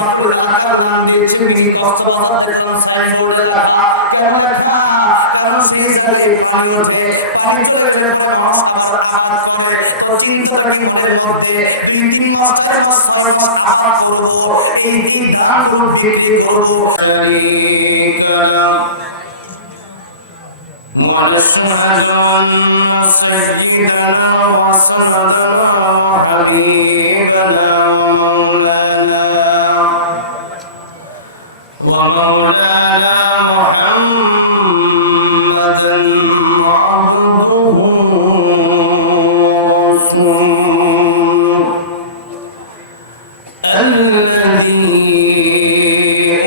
পাকুল এলাকার নাম দিয়েছে মিনি কষ্ট কথা দেখলাম সাইন বোর্ডে লেখা কেন লেখা কারণ সেই জায়গায় পানি ওঠে পানি চলে গেলে পরে মাছ আবার আঘাত করে তো 300 টাকি মাঠের মধ্যে 3 মাস 4 মাস 6 মাস আঘাত করবো এই গানগুলো দিয়ে করবো ونشهد أن سيدنا وسندنا وحبيبنا ومولانا محمدا عبده ورسوله الذي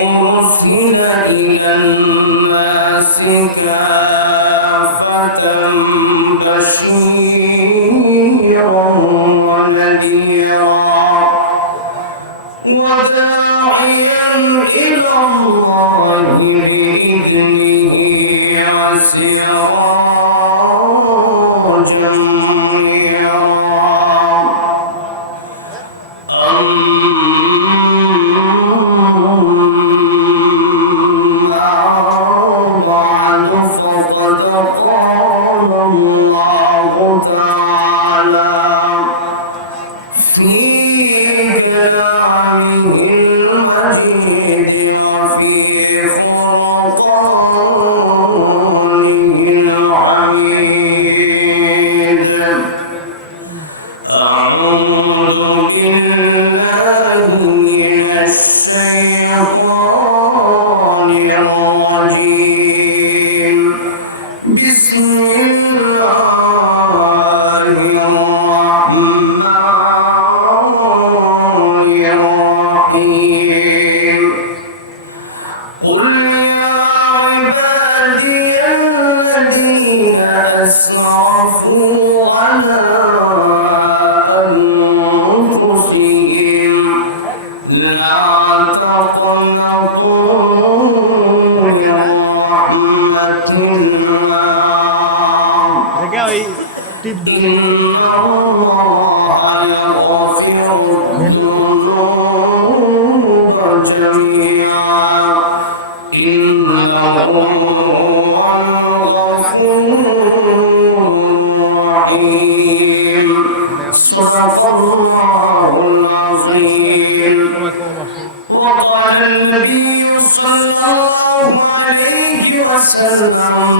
أرسل إلى الناس كافة بشيرا ونذيرا وداعيا إلى الله بإذنه وسراجا منيرا أما بعد فقد قال الله تعالى في كلامه المجيد وفي فرقانه الحميد أعوذ بالله من الشيطان الرجيم بسم الله الرحمن الرحيم قل يا عبادي الذين أسرفوا على أنفسهم لا تقنطوا من رحمة الله إن الله يغفر الذنوب جميعا إنه هو الغفور الرحيم صدق الله العظيم وقال النبي صلى الله عليه وسلم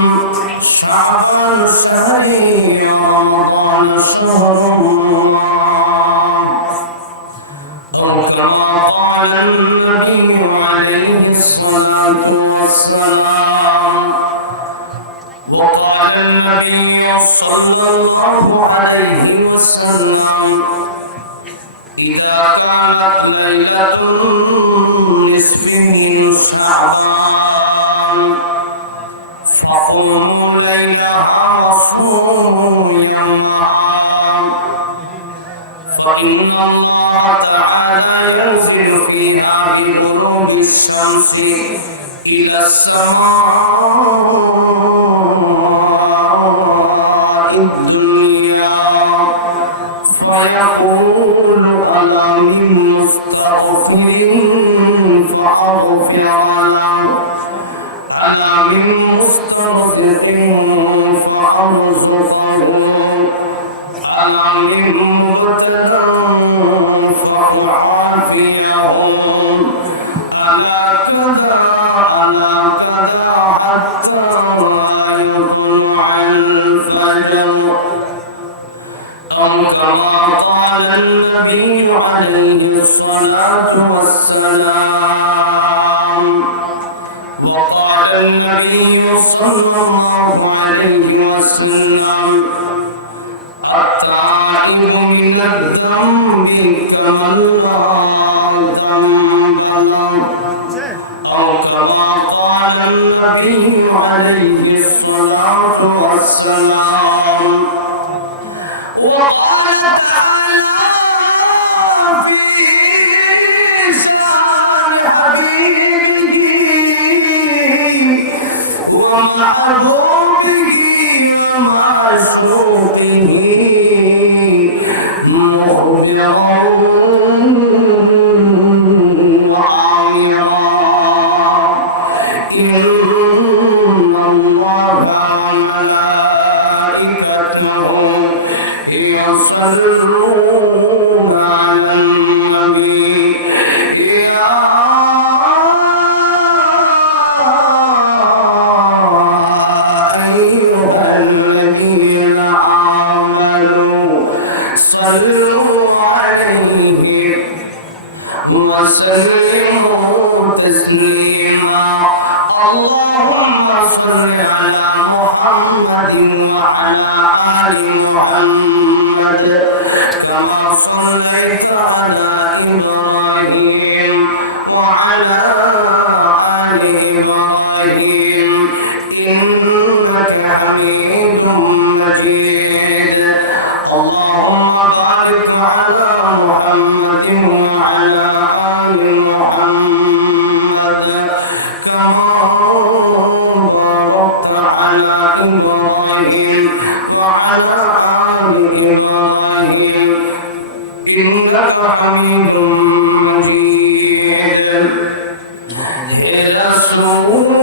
شعبان شهري ورمضان شهر الله أو كما قال النبي عليه الصلاة والسلام وقال النبي صلى الله عليه وسلم إذا كانت ليلة النصف من شعبان فقوموا ليلها وصوموا يومها فإن الله تعالى ينزل فيها بغروب الشمس إلى السماء الدنيا فيقول ألا من مستغفر فأغفر له ألا من مسترزق فأرزقه ألا من مبتلى فأعافيه ألا كذا حتى يطلع الفجر أو كما قال النبي عليه الصلاة والسلام وقال النبي صلى الله عليه وسلم التائب من الذنب كمن لا ذنب له أو كما قال النبي عليه الصلاة والسلام وقال تعالى في شان حبيبه ومحبوبه ومعشوقه مخبرا يصلون على النبي يا أيها الذين آمنوا صلوا عليه وسلموا تسليما اللهم صل على محمد وعلى آل محمد كما صليت على إبراهيم وعلى آل إبراهيم إنك حميد مجيد اللهم بارك على محمد وعلى آل محمد كما باركت على إبراهيم وعلى آل إبراهيم إنك حميد مجيد الرسول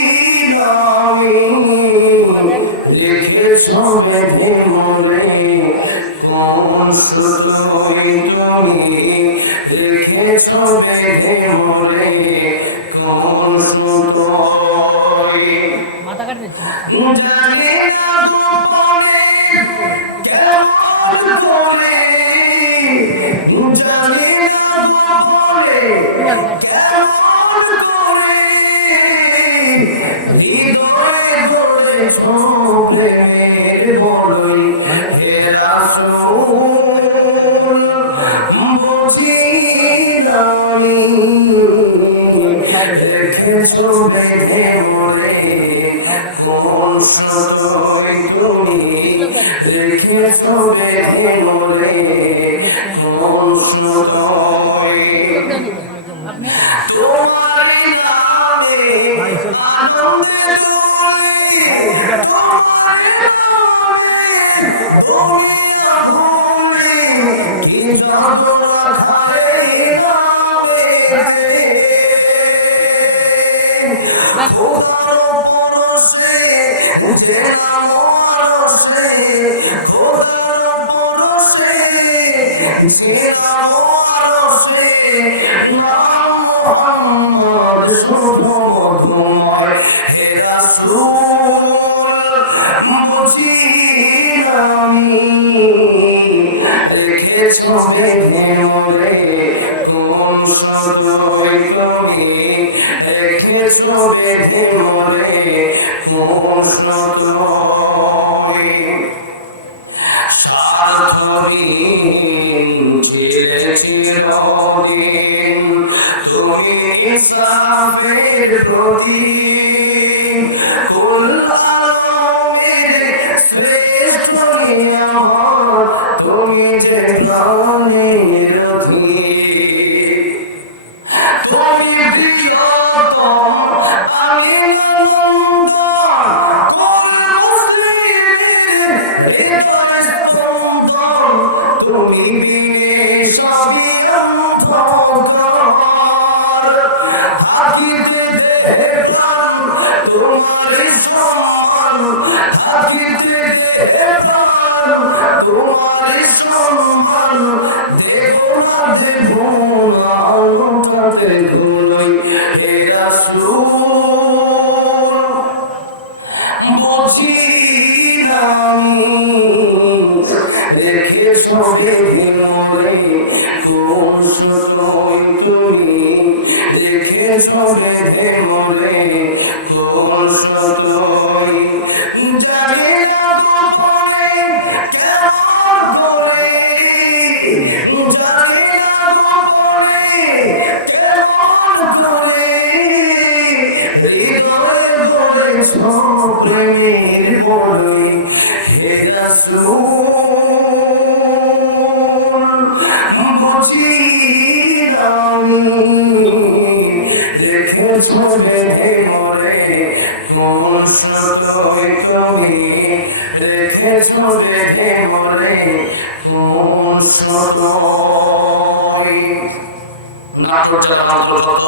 بشيرامي লিখে সবে মোরে কোন সুতোই তুমি লিখে সবে মোরে কোন সুতোই মাথা কাট দিচ্ছে জানি না গোপনে কেমন করে জানি না গোপনে কেমন করে হৃদয়ে ধরে প্রেমের বড়ই হে রাসূল বুঝি নামি রেখেছো বেঁধে মোরে কোন সুতোই তুমি রেখেছো বেঁধে মোরে কোন সুতোই তোমারি নামে আনন্দে দোলে তোমারি নামে তুমি না ভুলে কি জাদু আধারে নামে খোদার পরশে যে নামরসে খোদার পরশে যে নামরসে নাম মুহাম্মদ শুধু তোমায় হে রাসূল বুঝি আমি রেখেছো বেঁধে মোরে কোন সুতোই তুমি রেখেছো বেঁধে মোরে কোন সুতোই স্বার্থহীন ছিলে চিরদিন তুমি ইসলামের প্রতীক কুল আলমের শ্রেষ্ঠ নিয়ামত তুমি যে প্রাণের অধীন তুমি প্রিয়তম আমি নন্দন কুল মুসলিমের হৃদয় স্পন্দন তুমি দিনে সবই অন্তর থাকিতে দেহে প্রাণ তোমার সম্মান থাকিতে দেহে প্রাণ তোমার সম্মান দেব না দেব না কাছে ধুলোই হে রাসূল বুঝি আমি রেখেছো বেঁধে মোরে কোন সুতোই তুমি রেখেছো বেঁধে মোরে কোন সুতোই জানি না গোপনে কেমন করে জানি না গোপনে কেমন করে হৃদয়ে গড়েছো প্রেমের বড়ই হে রাসূল বুঝি আমি রেখেছো বেঁধে মোরে কোন সুতোই তুমি রেখেছো বেঁধে মোরে কোন সুতোই নাটোর জেলার অন্তর্গত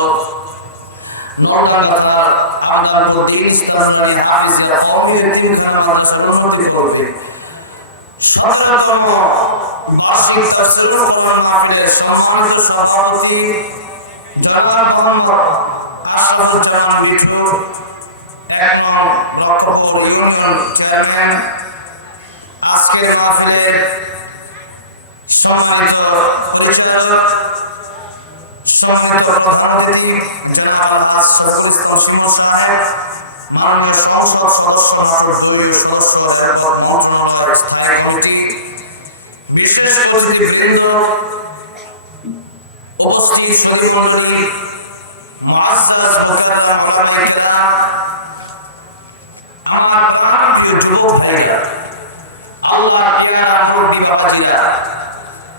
নলডাঙ্গা থানার আল্লাহর প্রতি ইসলামী হাফিজিয়া কওমের তিনখানা মাদ্রাসার উন্নতি করবে। 17তম বার্ষিক তাফসীরুল কোরআন মাহফিলের সম্মানিত সভাপতি জনাব মোহাম্মদ আশরাফুজ্জামান লিটু, 1 নং লক্ষ্মীপুর ইউনিয়ন চেয়ারম্যান, আজকের মাহফিলের সম্মানিত পরিচালক, সম্মানিত প্রধান অতিথি জনাব আলহাজ শরীফুল ইসলাম সাহেব, মাননীয় সংসদ সদস্য মানুষ দলীয় সদস্য এরপর মন্ত্রণালয় স্থায়ী কমিটি, বিশেষ অতিথিবৃন্দ, উপস্থিত সুধীমণ্ডলী, মুআজ্জাজ মুহতারাম ওলামায়ে কেরাম, আমার প্রাণপ্রিয় যুবক ভাইরা, আল্লাহ পেয়ারা মুরব্বি বাবাজিরা,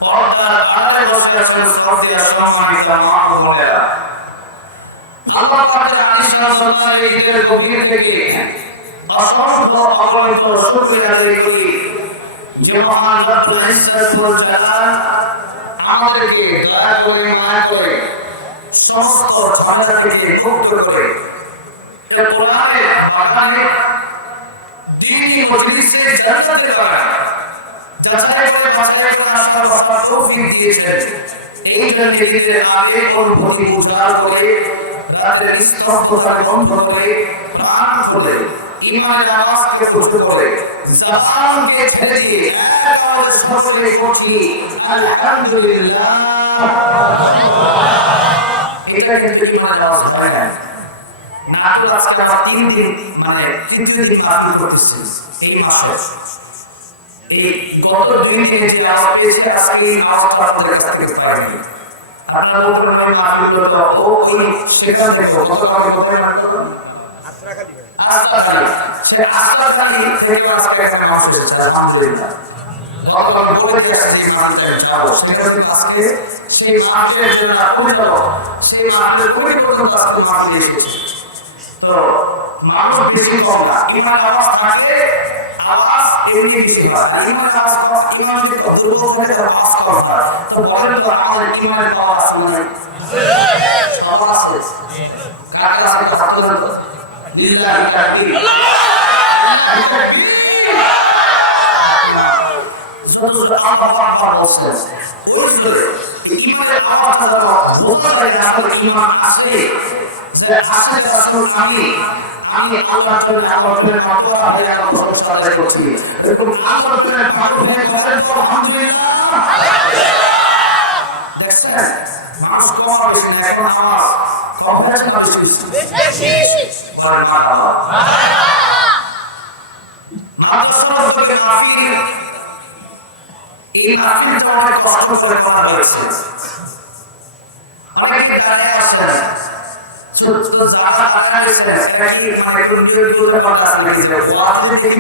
পর্দার আড়ালে বসে আছেন শ্রদ্ধেয় সম্মানিত মা ও বোনেরা, আল্লাহ পাকের আলিশান দরবারে হৃদয়ের গভীর থেকে অসংখ্য অগণিত শুকরিয়া আদায় করি যে মহান রব্বুল ইজ্জত ওয়াল জালাল আমাদেরকে দয়া করে মায়া করে সমস্ত ঝামেলা থেকে মুক্ত করে কোরআনের বাগানে দ্বীনি মজলিসে জান্নাতে বাগানে যাচাই করে বাছাই করে আসার কথা তৌফিক দিয়েছেন। এই জন্য নিজের আবেগ অনুভূতি উজাড় করে রাতের নিস্তব্ধতাকে বন্ধ করে প্রাণ খুলে ইমানের আওয়াজকে পুষ্ট করে জাপানকে ছেড়ে দিয়ে এক আওয়াজে সকলে পড়ছি আলহামদুলিল্লাহ। এটা কিন্তু ইমানের আওয়াজ হয় না। নাটক আজকে আমার 3 দিন মানে 3 দিন আপিল করতেছি এই মাসে। এই গত 2 দিনে যে আওয়াজ পেয়েছে আজকে এই আওয়াজটা আপনাদের কাছে পাইনি। আপনারা বলতে আমি মাহফিল করতে ও ওই সেখান থেকে গতকালকে কোথায় মাহফিল করলাম? আস্তাখালী। সে আস্তাখালী থেকে আজকে এখানে মাহফিল হয়েছে আলহামদুলিল্লাহ। গতকালকে বলেছি যে মাহফিলে যাবো, সেখান থেকে আজকে সেই মাহফিলের জন্য পরিচালক সেই মাহফিলের কমিটি পর্যন্ত আজকে মাহফিলে রেখেছে। তো মানুষ বেশি কম না, ইমান আওয়াজ থাকে আওয়াজ এড়িয়ে দিতে হয়, আর ইমান আওয়াজ ইমান যদি দুর্বল থাকে তাহলে আওয়াজ কম হয়। তো বলেন তো আমাদের ইমানের পাওয়ার আছে না নাই? পাওয়ার আছে। কার কার আছে হাত তোলেন তো। লিল্লাহি তাকবীর। যত আল্লাহু আকবার বলছেন ওই ধরে এই ইমানের আওয়াজটা যেন বোঝা যায় যে আসলে ইমান আসলে যে আসলে আসলে আমি আল্লাহর জন্য আমার জন্য মাতোয়ারা হয়ে আমার প্রচেষ্টা আদায় করছি। এরকম আল্লাহর জন্য পাগল হয়ে বলেন তো আলহামদুলিল্লাহ। দেখছেন মানুষ কম বেশি না, এখন আমার কমপ্লেক্স না বেশি বলেন মাশাআল্লাহ। মাদ্রাসার থেকে মাহফিল এই মাহফিলটা অনেক কষ্ট করে করা হয়েছে। অনেকে জানায় আছেন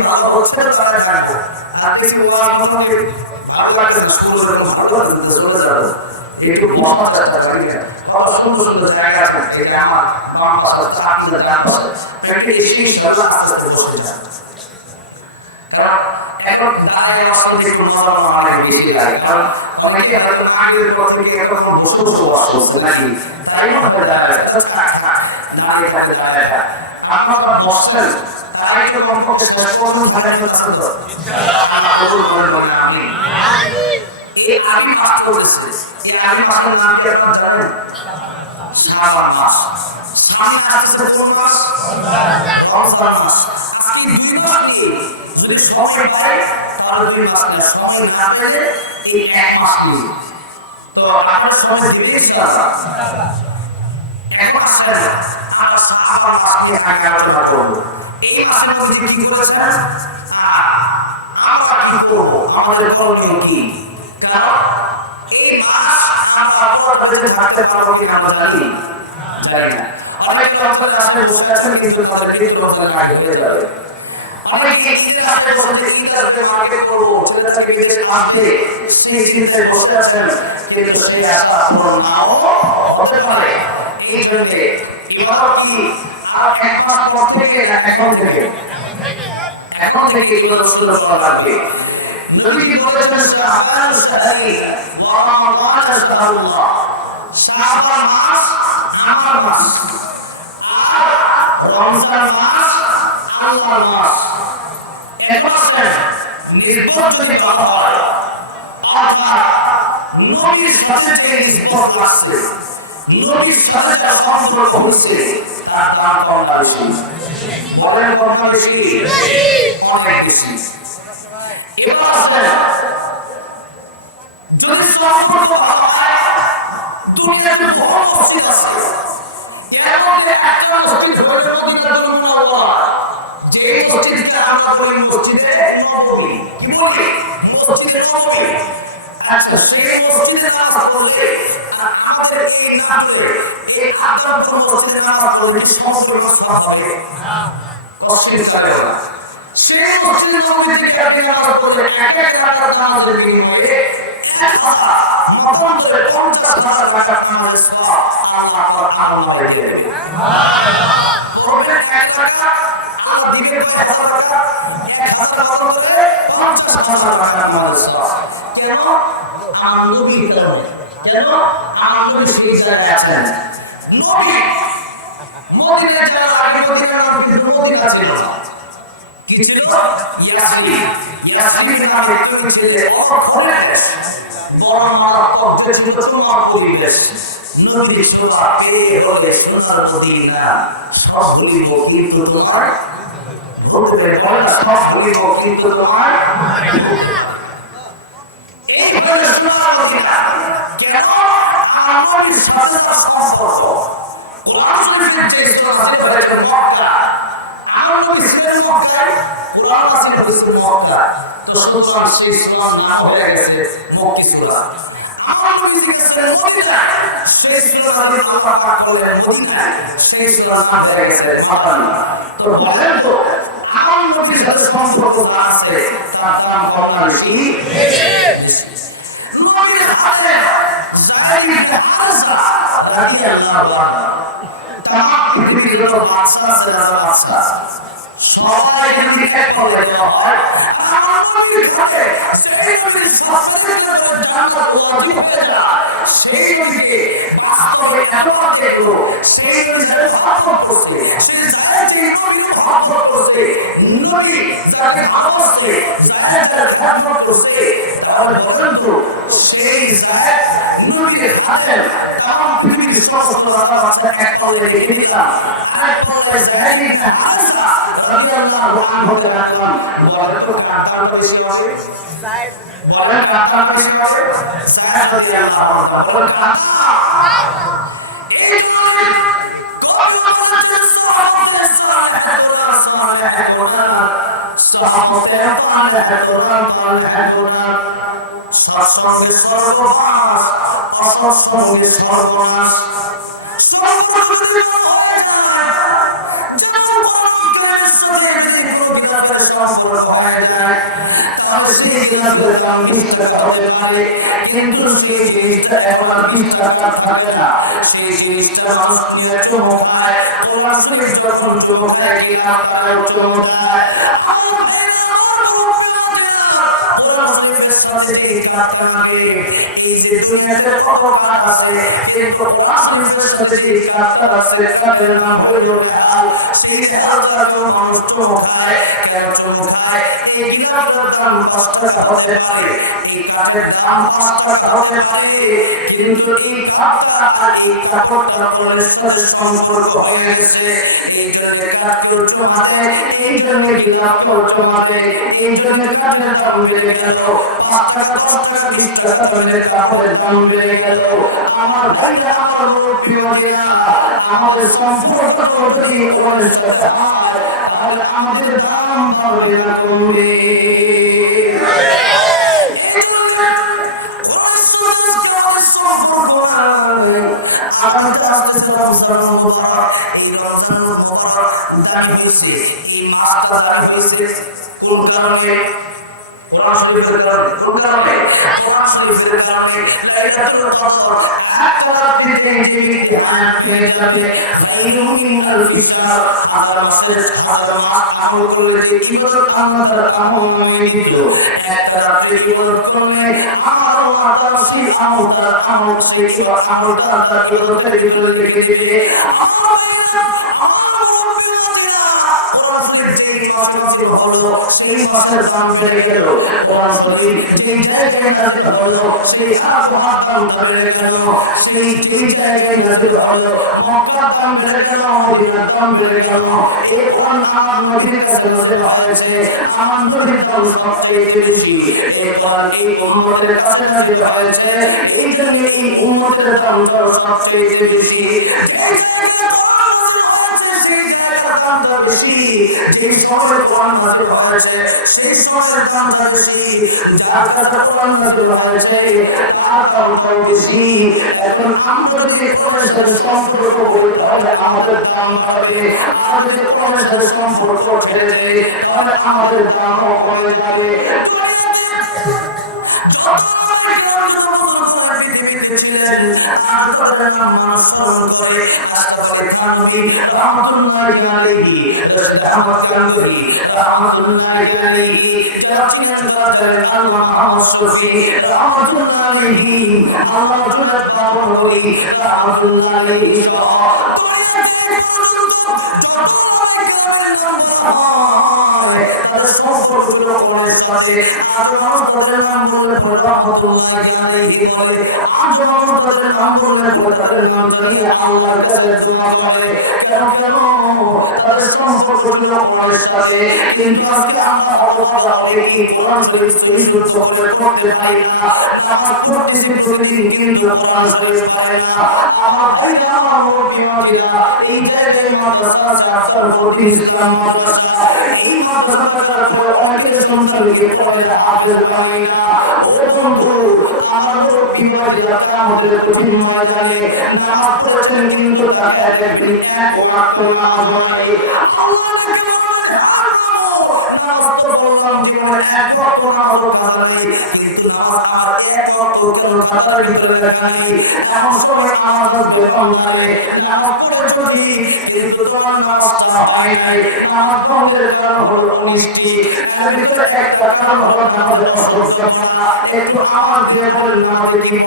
ভালো হচ্ছে তারা থাকবো আর দেখি ভালো লাগছে চলে যাবো একটু মহা চেষ্টা করি না। কত সুন্দর সুন্দর জায়গা আছে, এটা আমার বাম পাশে চাকরির ডান পাশে এসেই ভালো আসতে বসে যান। কারণ এখন দাঁড়ায় আমার একটু মজা অনেক বেশি লাগে, কারণ অনেকে হয়তো আগের পর থেকে এতক্ষণ বসে বসে ওয়াশ করছে নাকি, তাই মনে হয় দাঁড়ায় দাঁড়িয়ে থাকে দাঁড়ায় থাকে। আপনারা বসছেন তারাই তো কমপক্ষে 6 পর্যন্ত থাকেন তো তাদের তো আমার কবুল করেন বলেন আমি। এই আরবি পাঠ করেছে, এই আরবি পাঠের নাম কি আপনারা জানেন? শাবান মাস। স্বামী আসছে কোন মাস? রমজান মাস। আপনি দুই মাস যদি সময় পাই তাহলে 2 মাস না, সময় না পেলে এই 1 মাস নিয়ে তো আপনার সময় দিয়েছি দাদা। এখন আসলে আবার মাস নিয়ে আগে আলোচনা করবো। এই মাসের মধ্যে কি করেছেন আমরা কি করবো, আমাদের করণীয় কি? কারণ এই মাস আমরা পুরোটা দেশে থাকতে পারবো কিনা আমরা জানি না। অনেকে রমজানের আসলে বসে আছেন কিন্তু তাদের কিন্তু রমজানের আগে হয়ে যাবে। অনেকে ঈদের আসলে বসে যে ঈদের যে মার্কেট করবো সেটা থেকে ঈদের মাঝে সেই চিন্তায় বসে আছেন, কিন্তু সেই আশা পূরণ নাও হতে পারে। এই জন্য এবারও কি আর 1 মাস পর থেকে না এখন থেকে এগুলো শুরু করা লাগবে। নবী কি বলেছেন শাবান শাহরি ওয়া রমাদান শাহরুল্লাহ, শাবান মাস আমার মাস আর রমজান মাস আল্লাহর মাস। এখন আসেন নির্ভর যদি করা হয় অর্থাৎ নবীর সাথে যে নির্ভর লাগছে, নবীর সাথে যার সম্পর্ক হচ্ছে তার দাম কম না বেশি? বলেন কম না বেশি? অনেক বেশি। এবার আসেন যদি সম্পর্ক ভালো হয়, দুনিয়াতে বড় মসজিদ আছে, এর মধ্যে একটা মসজিদ হইল মদিনাতুল মুনাওয়ারা, যে মসজিদটা আমরা বলি মসজিদে নববী। কি বলি? মসজিদে নববী। আচ্ছা, সেই মসজিদে নামাজ পড়লে আর আমাদের এই নামে এই আজানপুর মসজিদে নামাজ পড়লে কি সমপরিমাণ ভাব হবে? অস্বীকার করে ওরা। সেই মসজিদে নববী থেকে আপনি নামাজ পড়লে এক এক রাকাত নামাজের বিনিময়ে এক কথা নফল করে 50,000 রাকাত নামাজের সওয়াব আল্লাহ তাআলা আমল দিয়ে দেবে। পড়বেন এক রাকাত, আল্লাহ দিবে 1000 রাকাত, 1000 নফল করে 50,000 রাকাত নামাজের সওয়াব। কেন? আমার নবীর কারণে। কেন? আমার নবী সেই জায়গায় আছেন। নবী মদিনায় যাওয়ার আগে মদিনার নাম কিন্তু মদিনা ছিল না। কি ছিল? ইয়াসরিব। ইয়াসরিব নামে তুমি ছিলে অখলে বড় মারাত্মক দেশ কিন্তু তোমার পরিবেশ। নবী সোনা এ হলে সোনার মদিনা, সব ভুলিব কিন্তু তোমার ভুলবে বলে না, সব ভুলিব কিন্তু তোমার এই হলে সোনার মদিনা। কেন? আমার নবীর সাথে তার সম্পর্ক। কোরআন শরীফের যে ইসলাম নাযিল হয়েছে মক্কা, আমার নবী ছিলেন মক্কায়, কোরআন নাযিল হয়েছে মক্কায়, তো সুতরাং সেই ইসলাম নাম হয়ে গেছে মক্কি কোরআন। আমার নবী ছিলেন মদিনায়, সেই ইসলাম নাযিল আল্লাহ পাক করলেন মদিনায়, সেই ইসলাম নাম হয়ে গেছে মাদানী। তো বলেন তো আমার নবীর সাথে সম্পর্ক না আছে তার নাম কম না বেশি? নবীর হাতে যায়েদ ইবনে হারেসা রাদিয়াল্লাহু আনহু তামাম পৃথিবীর যত বাদশা আছে, রাজা বাদশা সবাই যদি এক করলে দেওয়া হয়, আমার নবীর সাথে সেই নবীর সাথে জান্নাত ওয়াজিব হয়ে যায়। সেই নবীকে বাস্তবে এতবার দেখলো, সেই নবী যারা মহব্বত করছে, সেই যারা যে নবীকে মহব্বত করছে, নবী যাকে ভালোবাসছে, যারা যার খেদমত করছে, তাহলে বলেন তো সেই জায়েদ নবীর হাতে তামাম পৃথিবীর সমস্ত রাজা বাদশা এক পাল্লায় রেখে দিতাম, আরেক পাল্লায় জায়েদ ইবনে হারেসা রাদিয়াল্লাহু আনহুকে রাখলাম। বলেন তো কার দাম বেশি হবে? বলেন কার দাম বেশি হবে? জায়েদ রাদিয়াল্লাহু আনহু। বলেন কার দাম? এই জন্য কবি বলেছেন সাহাবায়ে সালেহা সৎসঙ্গে সর্বনাশ, অসৎসঙ্গে সর্বনাশ। কিন্তু সেই জিনিসটা এখন আর 20 টাকা থাকে না, সেই জিনিসটা মানুষ কিনে চুমো খায়। ওনার শরীর যখন চুমো খায় কিনা তারাও চুমো খায়। এই যে দুনিয়াতে কত কাজ আছে, কিন্তু সাথে যে কাজটা আছে তাদের নাম হইল হাল। সেই হালটা তো মানুষ চুমো খায়। কেন চুমো খায়? এই গিলাফের দাম 5 টাকা হতে পারে, এই কাঠের দাম 5 টাকা হতে পারে, কিন্তু এই কাঠটা আর এই কাপড়টা পরের সাথে সম্পর্ক হয়ে গেছে। এই জন্য কাঠকে চুমা দেয়, এই জন্য গিলাফকে চুমা দেয়, এই জন্য কাঠের দাম বেড়ে গেল। 5 টাকা 10 টাকা 20 টাকা দামের কাপড়ের দাম বেড়ে গেল। আমার ভাইরা, আমার মুরব্বী ভাইরা, আমাদের সম্পর্ক যদি ওদের সাথে হয় তাহলে আমাদের দাম পাবে না কমবে। কোন কারণে? কোরআন শরীফের কারণে। কোন কারণে? কোরআন শরীফের কারণে। এটা তো সত্য। হায়াত দিতে দিতে হায়াত পেয়ে যাবে। বাইরুমিন আল বিশার আল্লাহ মাসের আল্লাহ মাস আমল করলে যে কি বলে আল্লাহ তার আমল নামে দিত। একটা রাতে কি বলে করলে আমার আল্লাহ তাআলা সেই আমল সেই আমলটা তার কি বলে ভিতরে লিখে দিবে। যেই মাসে নাযিল হলো সেই মাসের দাম বেড়ে গেল কোরআন শরীফ যেই জায়গায় নাযিল হলো সেই হাত দাম বেড়ে গেল যেই জায়গায় নাযিল হলো মক্কার দাম বেড়ে গেল মদিনার দাম বেড়ে গেল এই কোরআন আমার নবীর কাছে নাযিল হয়েছে আমার নবীর দাম সবচেয়ে বেশি এই কোরআন এই উম্মতের কাছে নাযিল হয়েছে এই জন্য এই উম্মতের দাম সবচেয়ে বেশি বেশি সেই সময় কোরআন নাযিল হয়েছে সেই সময়ের দামটা বেশি যার কাছে কোরআন নাযিল হয়েছে তার দামটাও বেশি এখন আমরা যদি কোরআনের সাথে সম্পর্ক করি তাহলে আমাদের দাম বাড়বে আমরা যদি কোরআনের সাথে সম্পর্ক ছেড়ে দিই তাহলে আমাদের দামও কমে যাবে তাদের সম্পর্কগুলো কোরআনের সাথে তাদের নাম বললে পরে রহমতুল্লাহ আলাইহি বলে তাদের নাম বললে পরে তাদের নাম জানিয়ে আল্লাহর কাছে দোয়া করে কেন তাদের সম্পর্কগুলো কোরআনের সাথে কিন্তু আজকে আমরা হতভাগা হয়ে কি কোরআন শরীফ তৈরি করে করতে পারি না আমার প্রতিদিন প্রতিদিন কিন্তু কোরআন শরীফ পারে না আমার ভাইরা আমার মুরব্বিরা এই জায়গায় মাদ্রাসা শাসন প্রতি ইসলাম মাদ্রাসা এই মাদ্রাসা তারপরে অনেকের সন্তানকে পড়ে হাফেজ বানাই না ও বন্ধু আমার মুরব্বিরা আমাদের কঠিন ময়দানে নামাজ পড়েছেন কিন্তু তাকে একদিন এক ওয়াক্ত নামাজ নাই বললাম জীবনে এক ওয়াক্ত নামাজও খাতা নেই কিন্তু নামাজ আমার এক ওয়াক্ত কেন খাতার ভিতরে দেখা নেই এমন সময় আমাদের বেতন যাবে নামাজ পড়েছো কিন্তু তোমার নামাজটা হয় নাই নামাজ ভঙ্গের কারণ হলো অনিষ্টি এর ভিতরে একটা কারণ হলো নামাজের অসুস্থতা একটু আমার দিয়ে বলেন নামাজে কি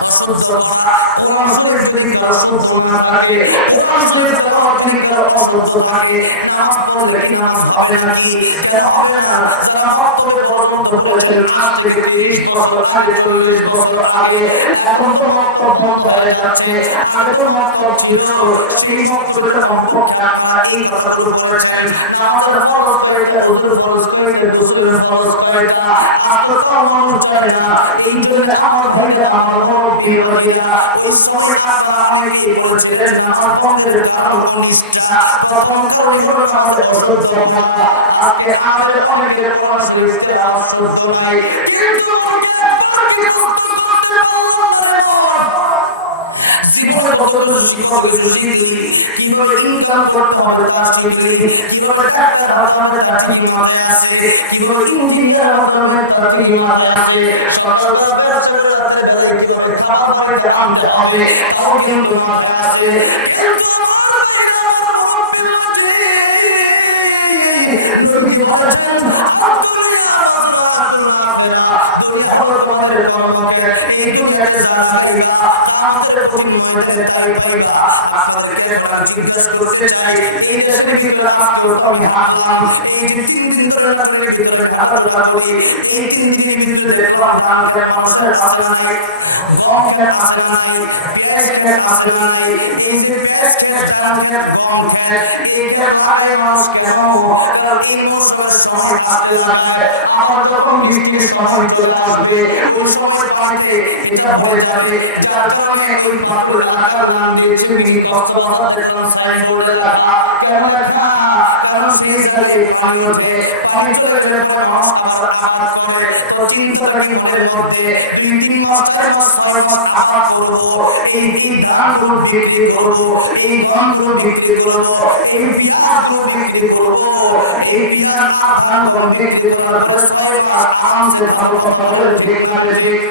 অসুস্থতা কোরআন শরীফ যদি তার সুস্থ না থাকে কোরআন শরীফ তার অসুস্থ থাকে নামাজ পড়লে কি নামাজ হবে নাকি কেন হবে না তারা মক্তবে বর্ণন্ত করেছেন আজ থেকে 30 বছর আগে 40 বছর আগে এখন তো মক্তব বন্ধ হয়ে যাচ্ছে আগে তো মক্তব ছিল সেই মক্তবেটা কমপক্ষে আপনারা এই কথাগুলো বলেছেন আমাদের ফরজ কয়টা হুজুর ফরজ কয়টা হুজুরের ফরজ কয়টা আপনার তো মানুষ করে না এই জন্য আমার ভাইরা আমার মুরব্বী ভাইরা ওই সময় আপনারা অনেকেই বলেছিলেন আমার বন্ধের কারণ কমিশনা তখন সবাই হলো আমাদের অসহ্য ভাষা আজকে আমাদের অনেকের পড়াশোনাতে আওয়াজ করতে নাই কিন্তু জীবনে কতটুকু শিক্ষক কিভাবে ইনকাম করতে হবে তা শিখলি কিভাবে ডাক্তার হতে হবে তা ঠিকই মাথায় আছে কিভাবে ইঞ্জিনিয়ার হতে হবে তা ঠিকই মাথায় আছে সকালবেলা খাবার বাড়িতে আনতে হবে তাও কিন্তু মাথায় আছে তোমাদের কর্মকে এই দুনিয়াতে আমাদের কবি মনের চারিপাইটা আপনাদেরকে বিশ্বাস করতে চাই এই দেশের ভিতরে আমি হাঁটলাম এই যে 3 দিন ধরে তাদের ভিতরে হাঁটাচলা করি এই 3 দিন ভিতরে দেখলাম আমাদের মানুষের আছে না নাই সংখ্যা আছে না নাই আছে না নাই এই যে এইটা লাগায় মানুষ কেন এই মুহূর্তের সময় থাকতে লাগায় আবার যখন বৃষ্টির সময় চলে আসবে ওই সময় পানিতে এটা ভরে যাবে যার কারণে ওই পাথর এলাকার নাম দিয়েছে ভাষা দেখলাম সাইনবোর্ডে লেখা কেন লেখা কারণ সেই জায়গায় পানি ওঠে পানি চলে গেলে পরে মানুষ আবার আঘাত করে তো 300 টাকা মনের মধ্যে 2-3 মাস 4 মাস 6 মাস আঘাত করবো এই ধানগুলো বিক্রি করবো এই গমগুলো বিক্রি করবো এই পিঠাগুলো বিক্রি করবো এই পিঠা ধান গম বিক্রি করার পরে 6 মাস আরামসে খাবো কথা বলে ঠিক না ঠিক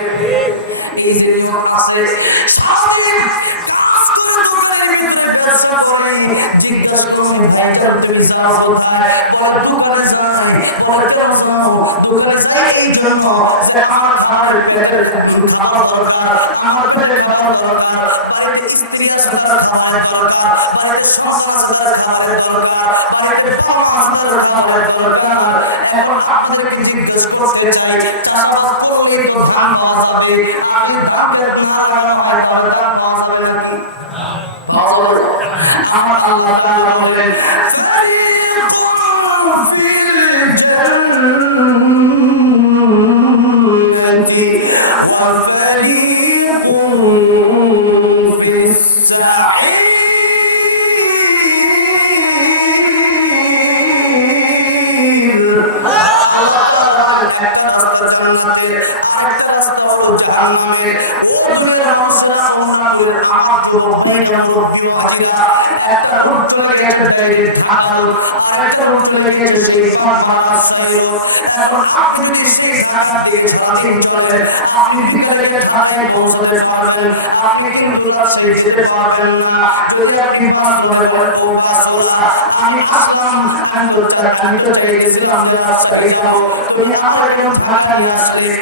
এই জন্য আছে সারাদিন দিকে চেষ্টা করে জিজ্ঞাসা করুন ভাইটার ফেরিস্তাও কোথায়, বলে দোকানে যাই, বলে কেন যাও, দোকানে যাই এই জন্য যে আমার খাবারের পেটের শুধু খাবার দরকার, আমার পেটে খাবার দরকার, বাড়িতে স্ত্রীদের খাবারের দরকার, বাড়িতে সন্তানদের খাবারের দরকার, বাড়িতে বাবা মাদের খাবারের দরকার। এখন আপনাদের কিছু জিজ্ঞেস করতে চাই, চাষাবাদ করলেই তো ধান পাওয়া যাবে, আগে ধান না লাগানো হয় তাহলে ধান পাওয়া যাবে নাকি? আমার আল্লাহ তাআলা বলেন একটা রুট চলে গেছে ঢাকা রুট, আরেকটা রুট চলে গেছে সেই এখন আপনি যদি সেই ঢাকা থেকে ব্রাজিল চলেন, আপনি বিকালে ঢাকায় পৌঁছাতে পারবেন, আপনি কিন্তু রাস্তায় যেতে পারবেন না। যদি আপনি বাস ধরে বলেন ও বাস বলা আমি আসলাম, আমি তো চাইছিলাম যে রাস্তায় যাবো, তুমি আমার কেন ঢাকা নিয়ে আসলে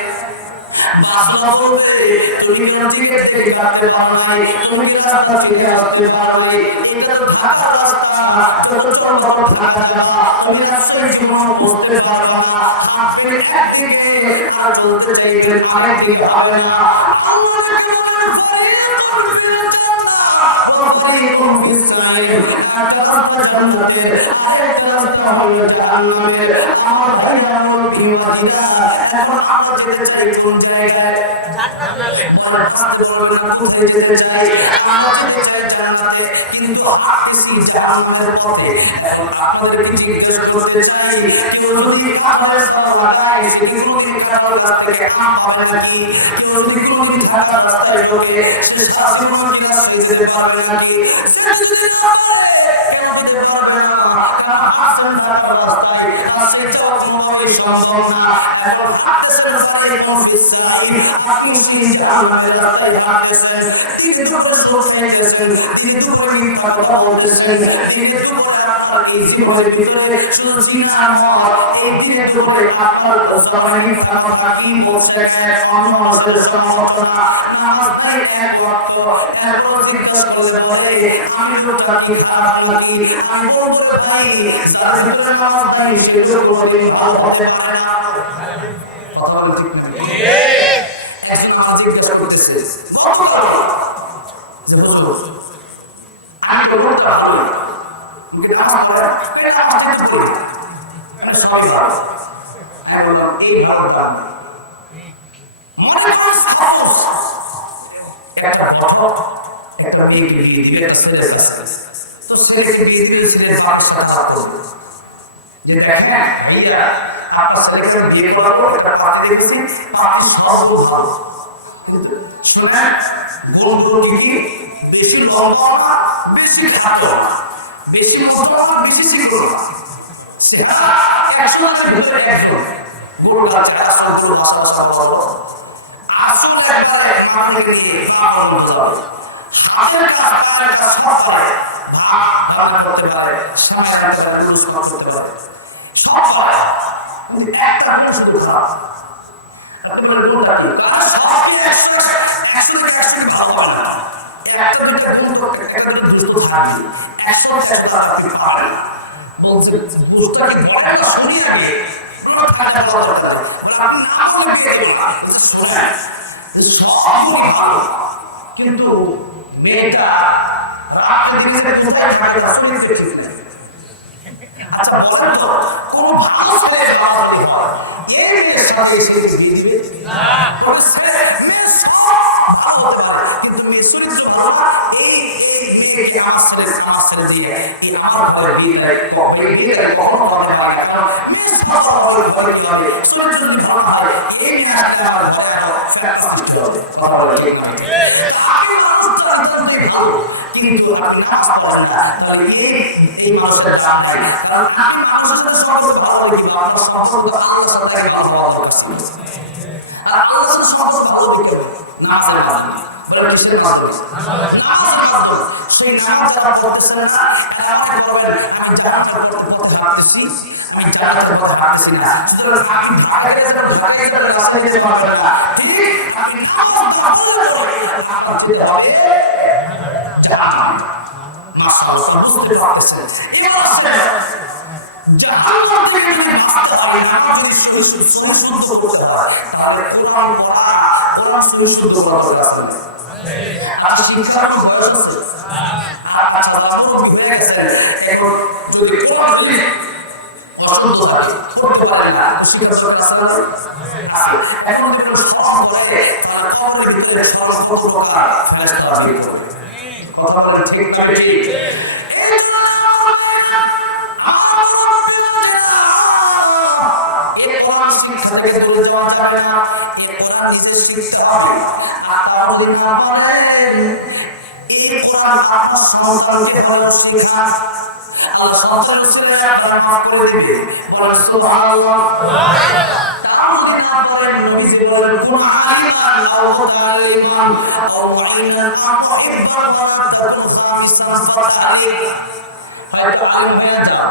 তুমি কেন টিকিট থেকে রাখতে পারো নাই, তুমি কেন রাস্তা ফিরে আসতে পারো নাই? এটা তো ঢাকার রাস্তা, যত সম্ভব ঢাকা যাবা, তুমি রাস্তায় জীবন করতে পারবা না। আপনি একদিকে আর চলতে চাইবেন, আরেক দিকে হবে না। আমার ভাই এখন আমরা যেতে চাই কোন জায়গায়? কোথায় যেতে চাই? আমরা যেতে চাই জান্নাতে, কিন্তু আপনি কি জাহান্নামের পথে? এখন আপনাদেরকে জিজ্ঞেস করতে চাই, কেউ যদি কাপড়ের তলা লাগায়, সেটি কোনদিন কাপড় গাছ থেকে আম হবে নাকি? কেউ যদি কোনদিন ঢাকার রাস্তায় ঢোকে, সে সাথে কোনো রাস্তায় যেতে পারবে নাকি? কেউ যেতে পারবে না। আসেন ঢাকার রাস্তায়, আজকে যাওয়া কোনোভাবেই সম্ভব না। এখন হাঁটতেছেন সাড়ে আপনি কি জাহান্নামের রাস্তায় হাঁটতেছেন? তিনি উপরে বসে এসেছেন, তিনি উপরে মিথ্যা কথা বলতেছেন, তিনি উপরে আপনার এই জীবনের ভিতরে শুধু জিনা মত, এই জিনের উপরে আপনার মানে মিথ্যা কথা কি বলছে? অন্য মানুষের সমর্থনা আমার ভাই এক ওয়াক্ত এরপর জিজ্ঞাসা করলে বলে আমি লোকটা কি খারাপ নাকি? আমি বলতে ভাই তার ভিতরে আমার ভাই সেগুলো কোনোদিন ভালো হতে পারে না। কথা বলে ঠিক না? এখন আমার জিজ্ঞাসা করতেছে আমি তো লোকটা ভালো না, আমার পরে আমার ক্ষেত্রে করি না, সবই ভালো। হ্যাঁ বললাম এই ভালো কাজ একটা ফটো একটা মেয়ে দিয়ে তো ছেলেকে দিয়ে দিলে ছেলে মানুষটা খারাপ করবে যে দেখেন ভাইয়া আপনার ছেলেকে বিয়ে করাবো, একটা পাঠিয়ে দিয়েছি, আপনি সব গুণ ভালো, কিন্তু শুনেন গুণগুলো কি? বেশি লম্বা না, বেশি খাটো না, বেশি মোটা না, বেশি চিকন না, একশোটার ভিতরে একদম গুণ গাছে গুলো মাথা মাথা বলো আসল একবারে মাথাকে দিয়ে কাপড় বলতে পারে, হাতের কাজ কানের কাজ সব পারে, ভাত রান্না করতে পারে, সামনে রাখতে পারে, লুচি করতে পারে, সব পারে, কিন্তু একটা কিন্তু খারাপ। আপনি বলেন কোনটা কি? সবই একশো ভালো পারে না, একটা দুটা গুণ করতে একটা দুটো দুটো থাকবে, 100% আপনি পারেন না। বলছে বুঝতে কি বলে না শুনি আগে কোনো টাকা বড় কথা না, আপনি আসলে কি শোনেন সবই ভালো, কিন্তু মেয়েটা রাত্রে দিনে কোথায় থাকে তা শুনে পেয়েছি। আচ্ছা বলেন তো কোন ভালো ছেলে বাবা দিয়ে হয় এই মেয়ের সাথে বিয়ে দিবে না? কিন্তু সুনিশ্চিত ভালো না এই বিয়েকে আমার ছেলে দিয়ে আমার ঘরে বিয়ে দেয়, বিয়েটা কখনো করতে পারে না, কারণ ঘরে কি হবে সুনিশ্চিত যদি ভালো না হয় এই মেয়ে আসলে আমার ঘরে দিতে হবে। কথা বলে ঠিক নয়? আমি মানুষটা ভালো কিন্তু আপনি খাওয়া করেন না, তাহলে এই মানুষটার চাপ নাই, কারণ আপনি মানুষের সম্পর্ক ভালো লিখবেন, আপনার সম্পর্ক আল্লাহ কথাকে ভালো হওয়া দরকার, আর আল্লাহর সম্পর্ক ভালো লিখবেন না পারে পারবেন। বলেন কিসের মাধ্যমে? নামাজের মাধ্যমে। সেই নামাজ যারা পড়তেছিলেন না, এমন বললেন আমি জান্নাতের পথে হাঁটতেছি, আমি জান্নাতের পথে হাঁটতেছি না। সুতরাং আপনি ঢাকায় গেলে যেমন ঢাকায় গেলে রাস্তায় যেতে পারবেন না, ঠিক আপনি নামাজটা পড়লে পরে আপনার যেতে হবে জান্নাতে। মাশাআল্লাহ, বুঝতে পারতেছেন? এবার আসেন, জাহান্নাম থেকে যদি বাঁচতে হবে, নামাজ যদি সুস্থ করতে হয়, তাহলে কোরআন পড়া, কোরআন সুস্থ করা দরকার। আচ্ছা, শিক্ষা কোনো বয়স আছে? আচ্ছা, তারপর ভেঙে গেছেন। এখন যদি কোরআন যদি অশুদ্ধ থাকে, পড়তে পারে না, শিক্ষা করতে পারে না। এখন যদি কোনো স্মরণ করে, তাহলে খবরের ভিতরে স্মরণ কত প্রকার কথা বলেন, ঠিক থাকে কি? কোরআন শিক্ষা থেকে দূরে যাওয়া যাবে না, কোরআন শিখতে হবে। আপনারা যদি না পড়েন, এই কোরআন আপনার সন্তানকে হলেও শেখা, আল্লাহ সন্তানের ছেলে আপনারা মাফ করে দিবে। বলেন সুবহানাল্লাহ। তাও যদি না পড়েন, নবীজি বলেন কুন আলিমান আও মুতাআল্লিমান আও মুআইনান আও হিফযান ওয়া তাদুসান ফাতালিক। হয়তো আলেম হয়ে যাও,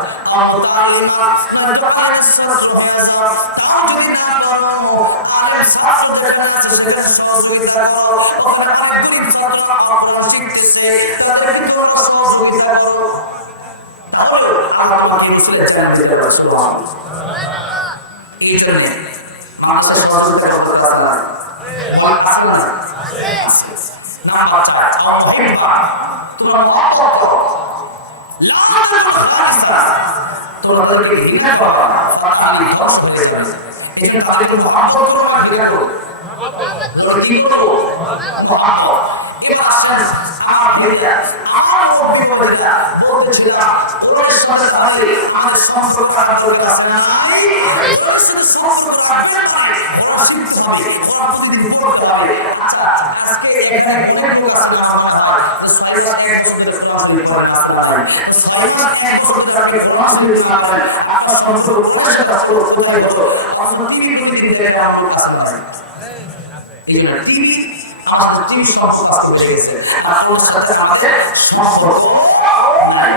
নয়তো আলেম ছাত্র হয়ে যাও। তাও যদি না করো, আলেম ছাত্র যেখানে আছে সেখানে সহযোগিতা করো। ওখানে অনেক দিন ছাত্র আপনারা শিখতেছে, তাদেরকে সহযোগিতা করো। তাহলে আল্লাহ তোমাকে শিখেছেন যেতে পারছো। এই জন্য মানুষের সহযোগিতা করতে পারে না, মন থাকলে না না বাচ্চা তোমার মহব্বত করো, তোমরা তাদেরকে ঘৃণা করবা না, কথা আমি কষ্ট হয়ে যাবে। এখানে তাদেরকে মহব্বত করবো না ঘৃণা করবো? কি করবো? মহব্বত। এবার আসেন আমার ভাইয়া, আমার অভিভাবকরা বলতে ছিলাম ওদের সাথে তাহলে আমাদের সম্পর্ক রাখা দরকার আছে না? সম্পর্ক রাখতে পারে, ওরা শিখতে হবে, ওরা প্রতিদিন করতে হবে। আচ্ছা, আজকে এখানে অনেক লোক আছে আমার মনে হয় সাইবারকে এক বছর কোরআন করে না করেন, সাইবারকে এক বছর তাকে কোরআন না করেন, আপনার সম্পর্ক কোথায় সেটা হলো, কোথায় হলো? অন্তত টিভি প্রতিদিন এটা আমার লোক আছে নয়। এই জন্য টিভি আমাদের টিভি সম্পর্ক হয়ে গেছে, আর ওর সাথে আমাদের সম্পর্ক নাই।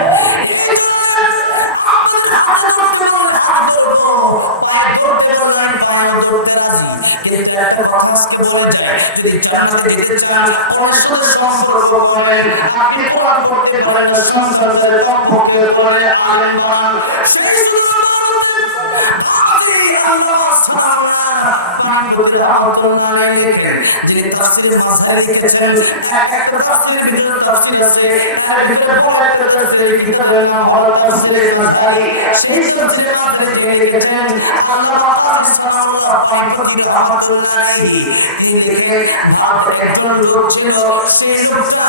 আপনি কোরআন পড়তে পারেন না, সংসারে কমপক্ষে করে আলেম বানান। যিনি তাফসীরের মাঝখানে লিখেছেন, এক একটা তাফসীরের ভিতরে তাফসীর আছে, তার ভিতরে বড় একটা তাফসীরের কিতাবের নাম হলো তাফসীরের মাঝখানি। সেই তাফসীরের মাঝখানে তিনি লিখেছেন আল্লামা কাজী সালাউল্লাহ পানফতি রাহমাতুল্লাহ আলাইহি, তিনি লিখেন ভারতে একজন লোক ছিল, সেই লোকটা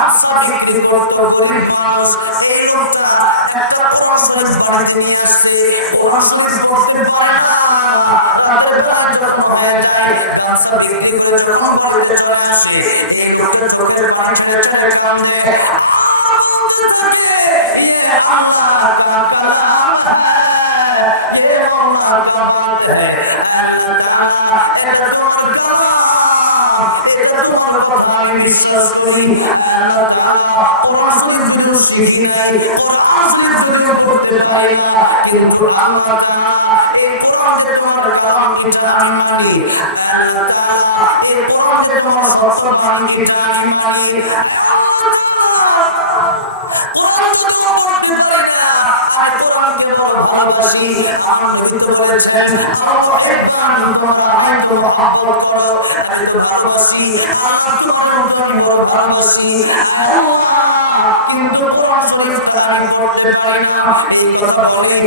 রাস্তা বিক্রি করতো, গরিব মানুষ। এই লোকটা একটা কোরআন শরীফ বাড়িতে নিয়ে আসে, কোরআন শরীফ পড়তে পারে না, তাদের দায় যখন হয়ে যায় রাস্তা বিক্রি করে যখন বাড়িতে চলে আসে, এই লোকের চোখের পানি ছেড়ে ছেড়ে কান্দে, আল্লাহ এটা তোমার কথা আমি বিশ্বাস করি। কোরআন শরীফ যদিও শিখি নাই, কোরআন শরীফ যদিও পড়তে পারি না, কিন্তু আল্লাহ তাআলা এই কোরআন যে তোমার কালাম সেটা আমি মানি। আল্লাহ তাআলা এই কোরআন যে তোমার সত্য বাণী সেটা আমি মানি। ভালোবাসি আমার নবী তো বলেছেন আমি তো ভালোবাসি, আমার তোমার বড় ভালোবাসি, কিন্তু কোরআন শরীফটা আমি পড়তে পারি না। এই কথা বলে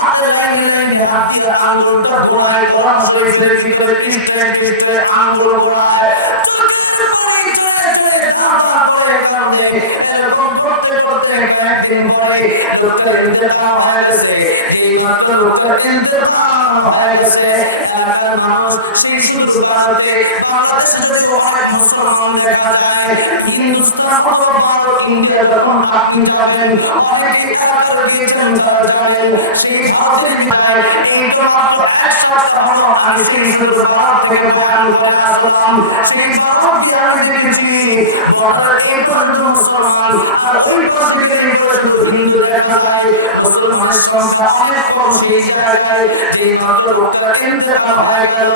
হাতে লাইনে লাইনে হাত দিয়ে আঙ্গুলটা ঘোরায়, কোরআন শরীফের ভিতরে কৃষ্ণে আঙ্গুল ঘোরায়, এরকম করতে করতে কয়েকদিন পরে লোকটার ইন্তেকাল হয়ে গেছে। এই মাত্র লোকটার ইন্তেকাল হয়ে গেছে এলাকার মানুষ সেই শুধু ভারতে বাংলাদেশে অনেক মুসলমান দেখা যায় হিন্দুস্তান কত বড় ইন্ডিয়া যখন আপনি যাবেন অনেকে খেলা করে দিয়েছেন তারা জানেন সেই ভারতের জায়গায় এই তো মাত্র এক সপ্তাহ হলো আমি সেই শুধু ভারত থেকে বয়ান করে আসলাম সেই ভারত যে আমি দেখেছি বর্ডার এই পর্যন্ত মুসলমান আর ওই পর থেকে এই করে শুধু হিন্দু দেখা যায় মুসলমানের সংখ্যা অনেক কম সেই জায়গায় এই মাত্র লোকটা ইন্তেকাল হয়ে গেল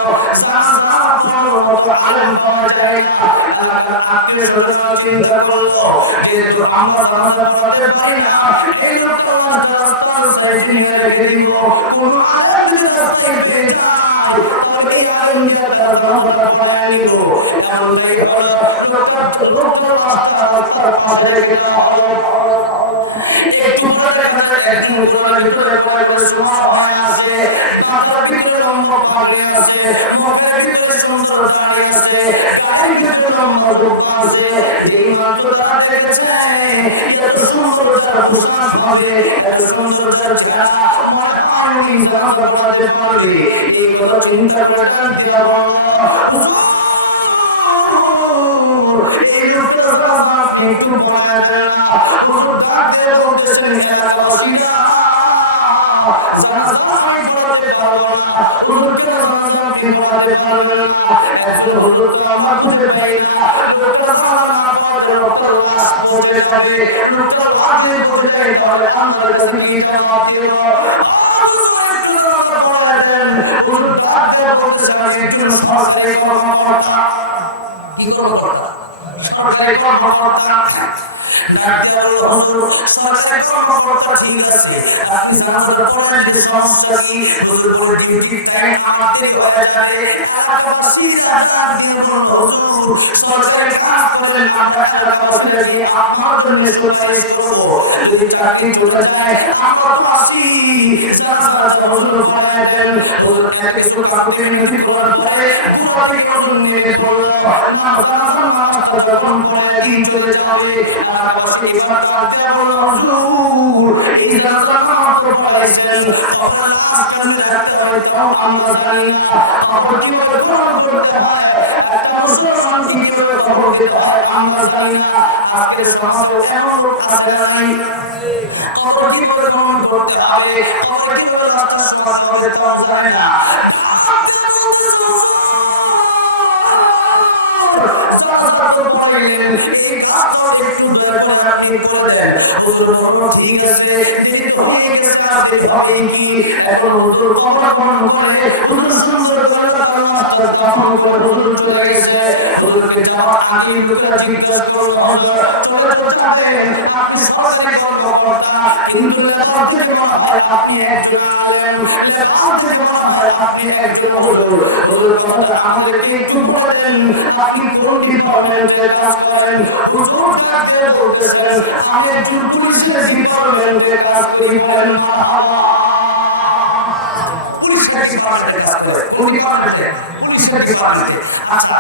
মতো আলেম পাওয়া যায় না এলাকার আত্মীয় স্বজন চিন্তা করলো যেহেতু আমরা জানাজা পড়াতে পারি না এই লোকটা রাস্তার সাইডে নিয়ে রেখে দিব কোন আলেম যদি রাস্তায় পেয়ে যায় তবে এই আলেম নিয়ে তার জনতা পড়ায় নিব এমনটাই হলো লোকটা রাস্তার পাশে রেখে দেওয়া হলো একটু দেখা যায় একজন গোলার ভিতরে পরে করে তোমার হয় আছে মাথার ভিতরে লম্বা ফাঁকে আছে মুখের ভিতরে সুন্দর শাড়ি আছে গায়ের ভিতরে লম্বা দুঃখ আছে এই মাত্র তারা দেখেছে এত সুন্দর তার পোশাক হবে এত সুন্দর তার চেহারা মনে হয় উনি জানাতে পড়াতে পারবে এই কথা চিন্তা করে তার দিয়া বল এই লোকটা আপনি একটু পড়া দেন না হুজুর থাকতে বলতেছেন এলাকাবাসীরা জানাজাই পড়াতে পারবো না হুজুরকে জানাজাকে পড়াতে পারবেন না একজন হুজুরকে আমরা খুঁজে পাই না লোকটা জানা না পাওয়াতে লোকটার লাশ পড়ে যাবে লোকটার লাশে পড়ে যায় তাহলে আমার কাছে গিয়ে মাফ দেব হুজুর থাকতে বলতেছেন আমি একজন সরকারি কর্মকর্তা কি কর্মকর্তা সরকারি কর্মকর্তা সরকারি কর্মকর্তা ঠিক আছে আপনি জানাতে পারবেন যে সমস্যা কি হুজুর বলে ডিউটি টাইম আমার থেকে হয়ে যাবে এলাকাবাসী সরকার দিয়ে বলল হুজুর সরকারি কাজ করেন আমরা এলাকাবাসীরা দিয়ে আপনার জন্য সুপারিশ করবো যদি চাকরি চলে যায় আমরা তো আসি জানাতে হুজুর বলে দেন হুজুর এত কিছু চাকরি মিনতি করার পরে পুরো থেকে হুজুর নেমে পড়লো নামাজ যখন পরে দিন চলে যাবে এলাকাবাসী এবার কাজে বলল হুজুর এই জানাজার নামাজ তো পড়াইছেন আপনার নামাজ কেমনে রাখতে হয় তাও আমরা জানি না খবর কিভাবে প্রমাণ করতে হয় একটা মুসলমান কিভাবে খবর দিতে হয় আমরা জানি না আজকের সমাজে এমন লোক আছে না নাই খবর কিভাবে প্রমাণ করতে হবে খবর কিভাবে রাস্তা চালাতে হবে তাও জানে না এখন হুজুর খবর পড়ানো করে হুজুর সুন্দর চলে গেছে হুজুরকে যাওয়ার আগে লোকেরা জিজ্ঞাসা করলো হুজুর চলে তো যাবেন আপনি সরকারি কর্মকর্তা কিন্তু এবার থেকে মনে হয় আপনি একজন আলেম এবার থেকে মনে হয় আপনি একজন হুজুর হুজুর কথাটা আমাদেরকে একটু বলেন আপনি কোন ডিপার্টমেন্টে কাজ করেন হুজুর যাকে বলতেছেন আমি একজন পুলিশের ডিপার্টমেন্টে কাজ করি বলেন মারহাবা পুলিশের ডিপার্টমেন্টে কাজ করে কোন ডিপার্টমেন্টে পুলিশের ডিপার্টমেন্টে আচ্ছা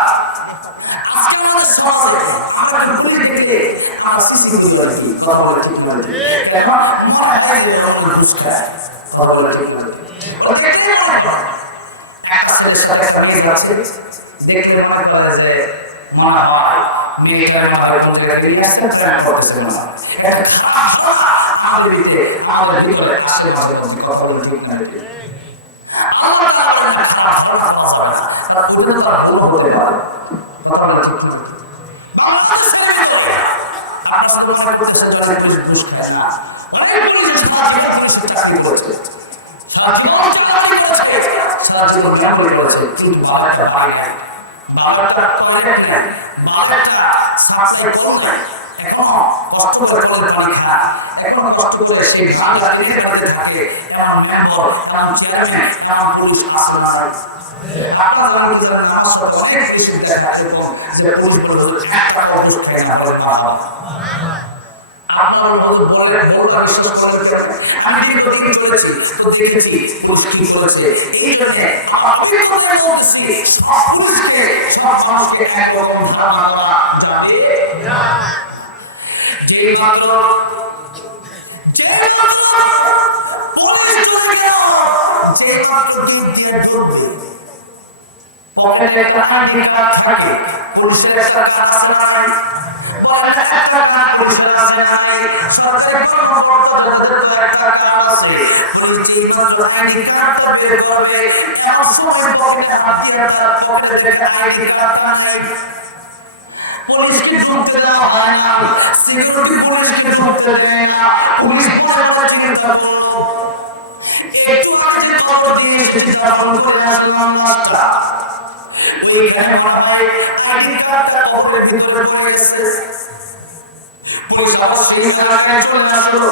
আজকে আমাদের সমাজে আমরা যখন পুলিশ থেকে আমরা সিসিটিভি তুলে রাখি কথা বলে ঠিক না এখন মনে হয় যে এরকম বুঝতে কথা বলে ঠিক না ওকে মনে করে একটা ছেলের সাথে একটা মেয়ে আছে দেখলে মনে করে যে মনে হয় মেয়েটার মনে হয় মন্দিরে বেরিয়ে আসতে প্ল্যান করতেছে মনে হয় আমাদের ভিতরে আসতে মাঝে মধ্যে কথা বলে ঠিক না দেখে আল্লাহ তাআলা বলেন না খারাপ তার বুঝে তো তার ভুল হতে পারে কথা বলে ঠিক না আপনারা মনে করতেছেন যে পুলিশ ঘুষ খায় না অনেক পুলিশ চাকরি করেছে সারা জীবন মেমরি করেছে কিন্তু ভালো একটা বাড়ি নাই ভালো একটা টয়লেট নাই ভালো একটা সাশ্রয় কম নাই এখনো কষ্ট করে করলে পানি খা এখনো কষ্ট করে সেই বাংলা দিনের বাড়িতে থাকে এমন মেম্বার এমন চেয়ারম্যান এমন পুলিশ আসলে না নাই আপনার জানার কি নামাজ পড়তে অনেক কিছু দেখা এরকম যে পুলিশ বলে একটা কবর খায় না বলে ভালো আপনার হুজুর বলেন ওটা বিশ্বাস করবেন আমি যে প্রশ্ন করেছি তো দেখেছি প্রশ্ন কি করেছে এই জন্য আমার অভিজ্ঞতায় বলছি পুলিশকে সব মানুষকে একরকম ধারণা করা যাবে না যে মাত্র পুলিশ যে মাত্র ডিম দিয়ে ঢুকবে পকেটে একটা আইডি কার্ড থাকে, পুলিশের একটা টাকা টাকা নাই, পকেটে একটা কার্ড পুলিশের আছে নাই, সরকারি কর্মকর্তা যাদের একটা কার্ড আছে, পুলিশ এই মাত্র আইডি কার্ডটা বের করবে, এমন সময় পকেটে হাত দিয়ে তার পকেটে দেখে আইডি কার্ডটা নাই, পুলিশকে ঢুকতে দেওয়া হয় না, সিকিউরিটি পুলিশকে ঢুকতে দেয় না, পুলিশ পরে পরে চিকিৎসা করলো। একটু আগে যে খবর দিয়ে এসেছি তা ফোন করে আসলাম রাস্তা এইখানে মনে হয় আইডি কার্ডটা খবরের ভিতরে পড়ে গেছে। পুলিশ আবার সেই এলাকায় চলে আসলো।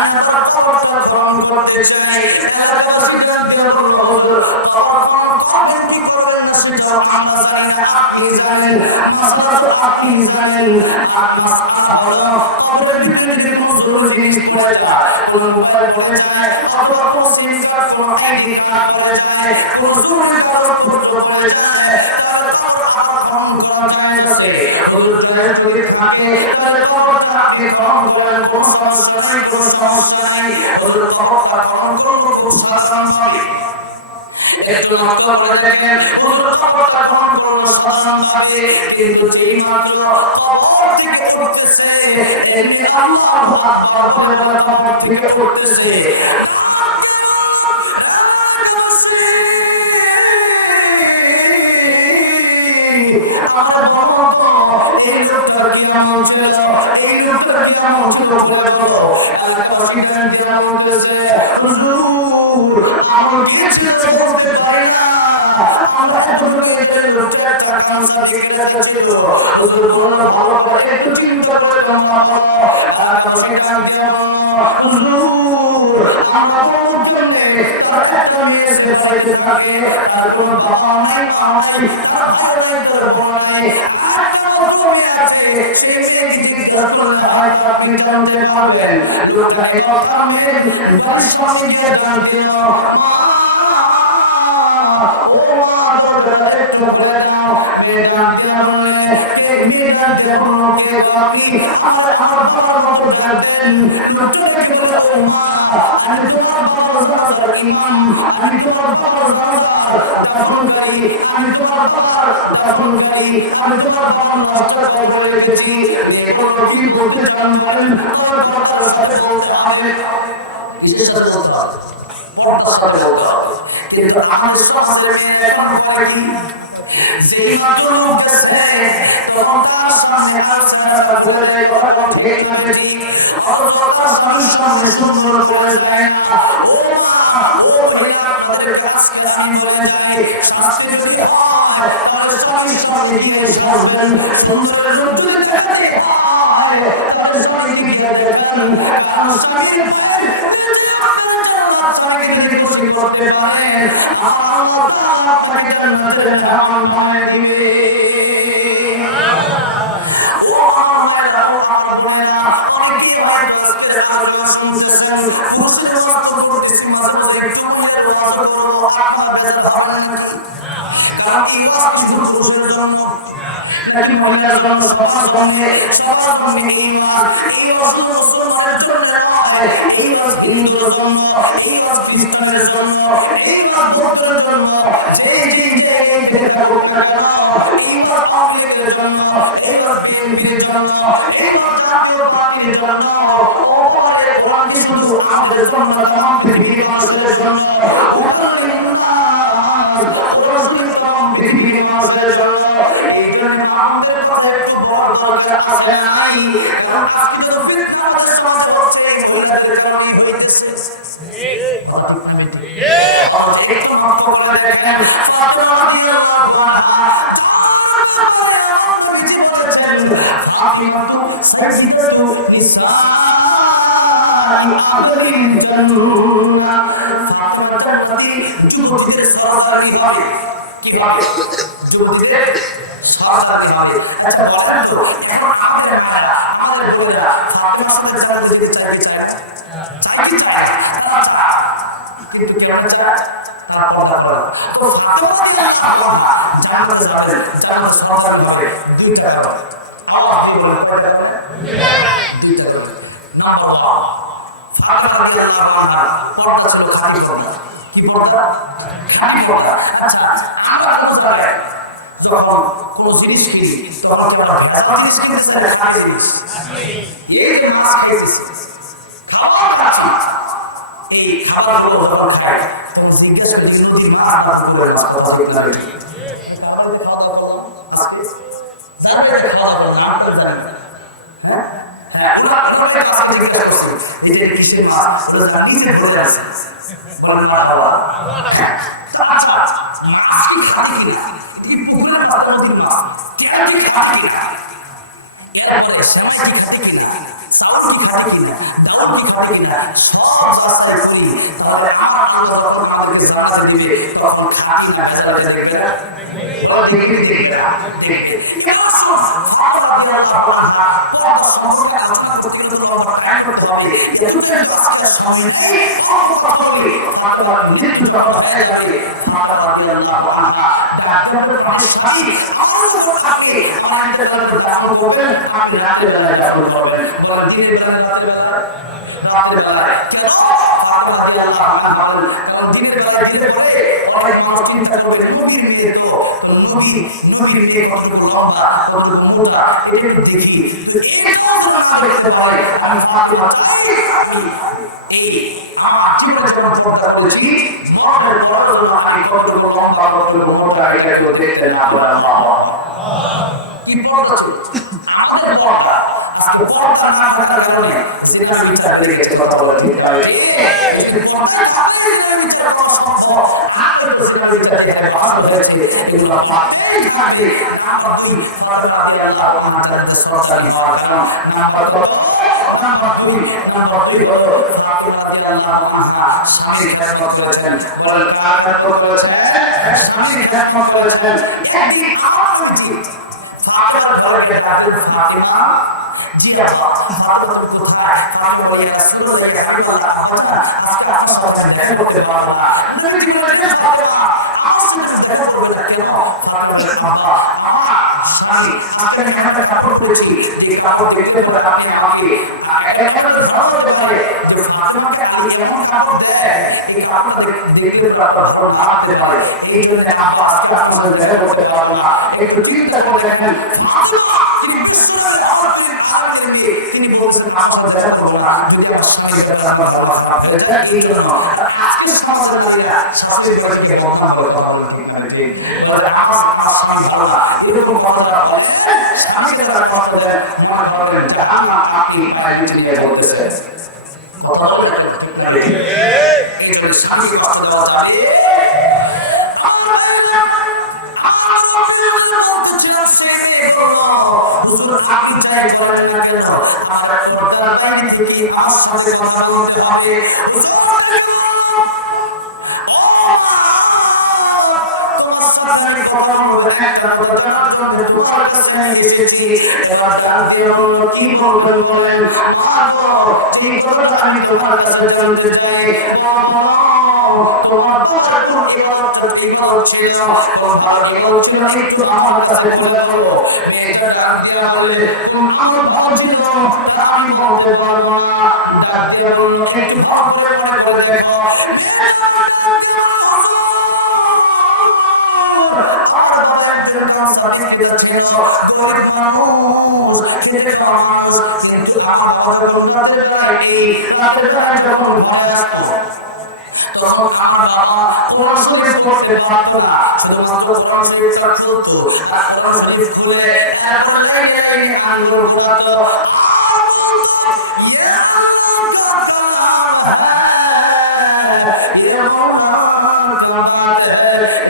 আমি আবার খবরটা গ্রহণ করতে চাই, এলাকাবাসী জানতে বলল হুজুর খবর খবর কি করবেন না সেটাও আমরা জানি না, আপনি জানেন, মাসলা তো আপনি জানেন। আপনার মাসলা হলো খবরের ভিতরে যদি কোনো জরুরি জিনিস পড়ে যায়, কোনো মোবাইল পড়ে যায়, অথবা কোনো সিম কার্ড, কোনো আইডি কার্ড পড়ে যায়, কোনো জরুরি কাগজপত্র পড়ে যায়, তাহলে খবর আবার গ্রহণ করা যায় যাতে হুজুর গায়ে শরীর থাকে, তাহলে খবরটা আপনি গ্রহণ করেন, কোনো সমস্যা নাই, কোনো সমস্যা নাই। হুজুর খবরটা গ্রহণ করবো খুব সাধারণ হবে। একটু মাত্র বলে দেখেন হুজুর খবরটা গ্রহণ করলো সাধারণ ভাবে, কিন্তু যেই মাত্র খবর থেকে উঠতেছে এমনি আল্লাহু আকবার বলে বলে খবর থেকে উঠতেছে, আমার বাবা তো এই লোকটার কি নাম ছিল, এই লোকটার কি নাম ছিল বলে বলো, এলাকাবাসী জানতে বলতেছে হুজুর আমার কিছু বলতে পারি না, আমরা এতটুকু এখানে লোকটা চাকাঙ্ক্ষা দেখতে ছিল, হুজুর বললো ভালো করে একটু চিন্তা করে তোমরা বলো, এলাকাবাসী জানতে বলো হুজুর আমরা বলবো কেমনে, তার একটা মেয়ে সে বাড়িতে থাকে, তার কোনো বাবা নাই মা নাই, তার ভাই নাই, তার বোনা নাই, একটা মনে আছে সেই চিকিৎসা করলে হয়তো আপনি জানতে পারবেন। লোকটা এবার সামনে বাড়ির সামনে গিয়ে জানছিল একটু বলে দাও জানতে বলে জানতে বললো কে বাকি আমার বাবার মতো জানতেন, লোকটা দেখে বলে ও মা আমি তোমার বাবার দাদার ইমাম, আমি তোমার বাবার দাদার দাফনকারী, আমি তোমার বাবার দাফনকারী, আমি তোমার বাবার রাস্তা বলে রেখেছি, যে বললো কি বলতে চান বলেন, তোমার সরকারের সাথে বলতে হবে, কিসের সাথে বলতে হবে, পর্দার সাথে বলতে হবে, কিন্তু আমাদের সমাজে এখনো পরে কি যেই মাত্র লোক গেছে তখন তার সামনে আলোচনাটা বলে যায়, কথা কম ঠিক না বেশি, অথচ তার স্বামীর সামনে সুন্দর বলে যায় না। ও মা ও ভাইয়া আপনাদেরকে আজকে আমি বলে যাই, আজকে যদি হয় তাহলে স্বামীর সামনে গিয়ে সাজবেন, সুন্দরের রূপ যদি দেখাতে হয় তাহলে স্বামীকে গিয়ে দেখেন, কারণ স্বামীর স্বামীকে যদি খুশি করতে পারেন আমার আল্লাহ তাআলা আপনাকে জান্নাতের মেহমান বানিয়ে দিবে। ও আমার মায়েরা, ও আমার বোনেরা, অনেকেই হয়তো আজকের আলোচনা শুনতেছেন, মুসলিম ওয়াজ করতেছি, মাঝে মাঝে একটু মনের ওয়াজ করবো, আপনারা যেতে হবেন নাকি? কারণ এই ওয়াজ শুধু পুরুষের জন্য নাকি মহিলার জন্য, সবার জন্যে এই ওয়াজ, এই ওয়াজ শুধু মুসলমানের জন্য নয়, এই ওয়াজ হিন্দুর জন্য, এই ওয়াজ খ্রিস্টানের জন্য, এই ওয়াজ বৌদ্ধের জন্য, যেই জায়গায় থেকে থাকুক না কেন, এই ওয়াজ আওয়ামী লীগের জন্য, এই ওয়াজ বিএনপির জন্য, এই ওয়াজ জাতীয় পার্টির জন্য, ওপরে কোরআন শুধু আমাদের জন্য না, তামাম পৃথিবীর মানুষের জন্য, পৃথিবীর মানুষের জন্য। এই জন্য আমাদের কথা একটু বড় দরকার আছে নাই, কারণ আপনি তো আমাদের সমাজে হচ্ছে মহিলাদের কারণে হয়েছে, একটু নষ্ট করে দেখেন আপনি মাত্র যুবতীদের সরকারি হবে, কিভাবে যুবতীদের সরকারি হবে একটা বলেন তো, এখন আমাদের মায়েরা আমাদের বোনেরা আপনার সাথে দিতে চাই কিন্তু কেমন চায় তারা পর্দা করে, তো জানাতে যাবেন জানাতে সরকারি হবে দুইটা কারণ, আল্লাহ কি বলেন কয়টা করে দুইটা করে নাম্বার 1 ফাতেমা রাদিয়াল্লাহু আনহা পর্দা ছিল খাঁটি পর্দা কি পর্দা খাঁটি পর্দা আচ্ছা আমরা কোন জায়গায় যখন কোন জিনিস কিনি তখন কি আমরা ভেজাল জিনিস কিনে খাঁটি জিনিস এই যে মাছ খেয়েছি খাবার খাচ্ছি এই খাবারগুলো যখন খাই তখন জিজ্ঞাসা করি নদী মাছ বা পুকুরের মাছ কথা দেখলাম জানতে খাওয়া নাম তো জানি হ্যাঁ হ্যাঁ ওরা প্রত্যেক আপনি জিজ্ঞাসা করছেন এই যে বৃষ্টির মাছ ওরা জানিয়ে ধরে আছে বলেন মা খাওয়া আচ্ছা আপনি খাতে কিনা এই পুকুরের মাথা নদীর মাছ কেন কি খাতে কিনা এরপরে শাকসবজি খাতে কিনা চাউল কি খাতে কিনা ডাল কি খাতে কিনা সব বাচ্চায় বলি তাহলে আমার আল্লাহ যখন আমাদেরকে রান্না দিবে তখন খাতি না ভেতরে যাবে কেনা বলে দেখবি দেখবে না দেখবে কেন সম্পর্কে আপনার প্রতিনিয়ত আমরা ট্রাই করতে হবে এতটাই তো আপনার সামনে অল্প কথা বলি মাতা নিজের যখন হয়ে যাবে মাতা রাদিয়াল্লাহু আনহা ডাক্তারের পাশে খালি আমার যখন থাকে আমার ইন্তেকালের পর দাফন করবেন আপনি রাতের বেলায় দাফন করবেন বলেন দিনের বেলায় রাতের বেলায় ঠিক আছে মাতা রাদিয়াল্লাহু আনহা বলেন কারণ দিনের বেলায় দিতে বলে অনেক মানুষ চিন্তা করবে নদী নিয়ে তো নদী নিয়ে কতটুকু সংখ্যা কতটুকু মোটা এটা একটু দেখি দেখতে পারে আমি ফাতেমা এই আমার জীবনে যেমন কথা বলেছি ধর্মের পরেও যেন আমি কতটুকু লম্বা কতটুকু মোটা এটা কেউ দেখতে না পারে বাবা কি বলতেছে আমাদের পর্দা আপনি পর্দা না থাকার কারণে সেখানে বিচার বেড়ে গেছে কথা বলার ঠিক হবে স্বামীর খেদমত করেছেন বলেন কার খেদমত করেছেন স্বামীর খেদমত করেছেন একদিন আমার ফাতেমার ঘরে গিয়ে তাদের ফাতেমা জি আব্বা ফাতেমা তো কোথায় ফাতেমা বলে রাসূল থেকে হাবিবাল্লাহ আপনারা আপনি আপনার সাথে দেখা করতে পারবো না নবী কি বলেছেন ফাতেমা আমার সাথে দেখা করবে না কেন ফাতেমা আব্বা আমার স্বামী আপনি কেন কাপড় পরেছি এই কাপড় দেখতে পরে আপনি আমাকে এখানে তো ধারণা করতে পারে যে ফাতেমাকে আমি কেমন কাপড় দেয় এই কাপড়টা দেখতে পরে আপনার ধারণা না আসতে পারে এই জন্য আব্বা আজকে আপনার সাথে দেখা করতে পারবো না একটু চিন্তা করে দেখেন ফাতেমা তিনি বিশ্বনাথের আমার তিনি বলছেন আপনাকে দেখা করবো না যদি আমার সঙ্গে আমার ধারণা খারাপ হয়ে যায় এই জন্য আজকে সমাজের নারীরা স্বামীর ঘরে থেকে বদনাম করে কথা বলেন এখানে ঠিক আমার স্বামী ভালো না এরকম কথাটা বলে স্বামীকে তারা কষ্ট দেন মনে করবেন যে আমরা আপনি নিয়ে বলতেছেন কথা বলে স্বামীকে কষ্ট দেওয়া যাবে আমার সাথে কথা বলতে হবে কথা বলবো একটা কথা জানার জন্য তোমার কাছে আমি এসেছি এবার জানতে বললো কি বলবেন বলেন এই কথাটা আমি তোমার কাছে জানতে চাই তোমার কোন ইবাদতটা ইবাদত ছিল কোন ভালো ইবাদত ছিল একটু আমার কাছে বলে বলো এটা জানতে না বলে কোন আমল ভালো ছিল তা আমি বলতে পারবো না জানতে বললো একটু ভালো করে মনে করে দেখো আমার বাজারে যেরকম সার্টিফিকেট ছিল গরিব মানুষ খেতে খাওয়া মানুষ কিন্তু আমার কথা কোন কাজে যায় এই রাতের বেলায় যখন ঘরে আসবো তখন আমার বাবা কোরআন শরীফ পড়তে পারতো না শুধুমাত্র কোরআন শরীফ পড়তো আর কোরআন শরীফ খুলে তারপরে লাইনে লাইনে আঙ্গুল বোলাতো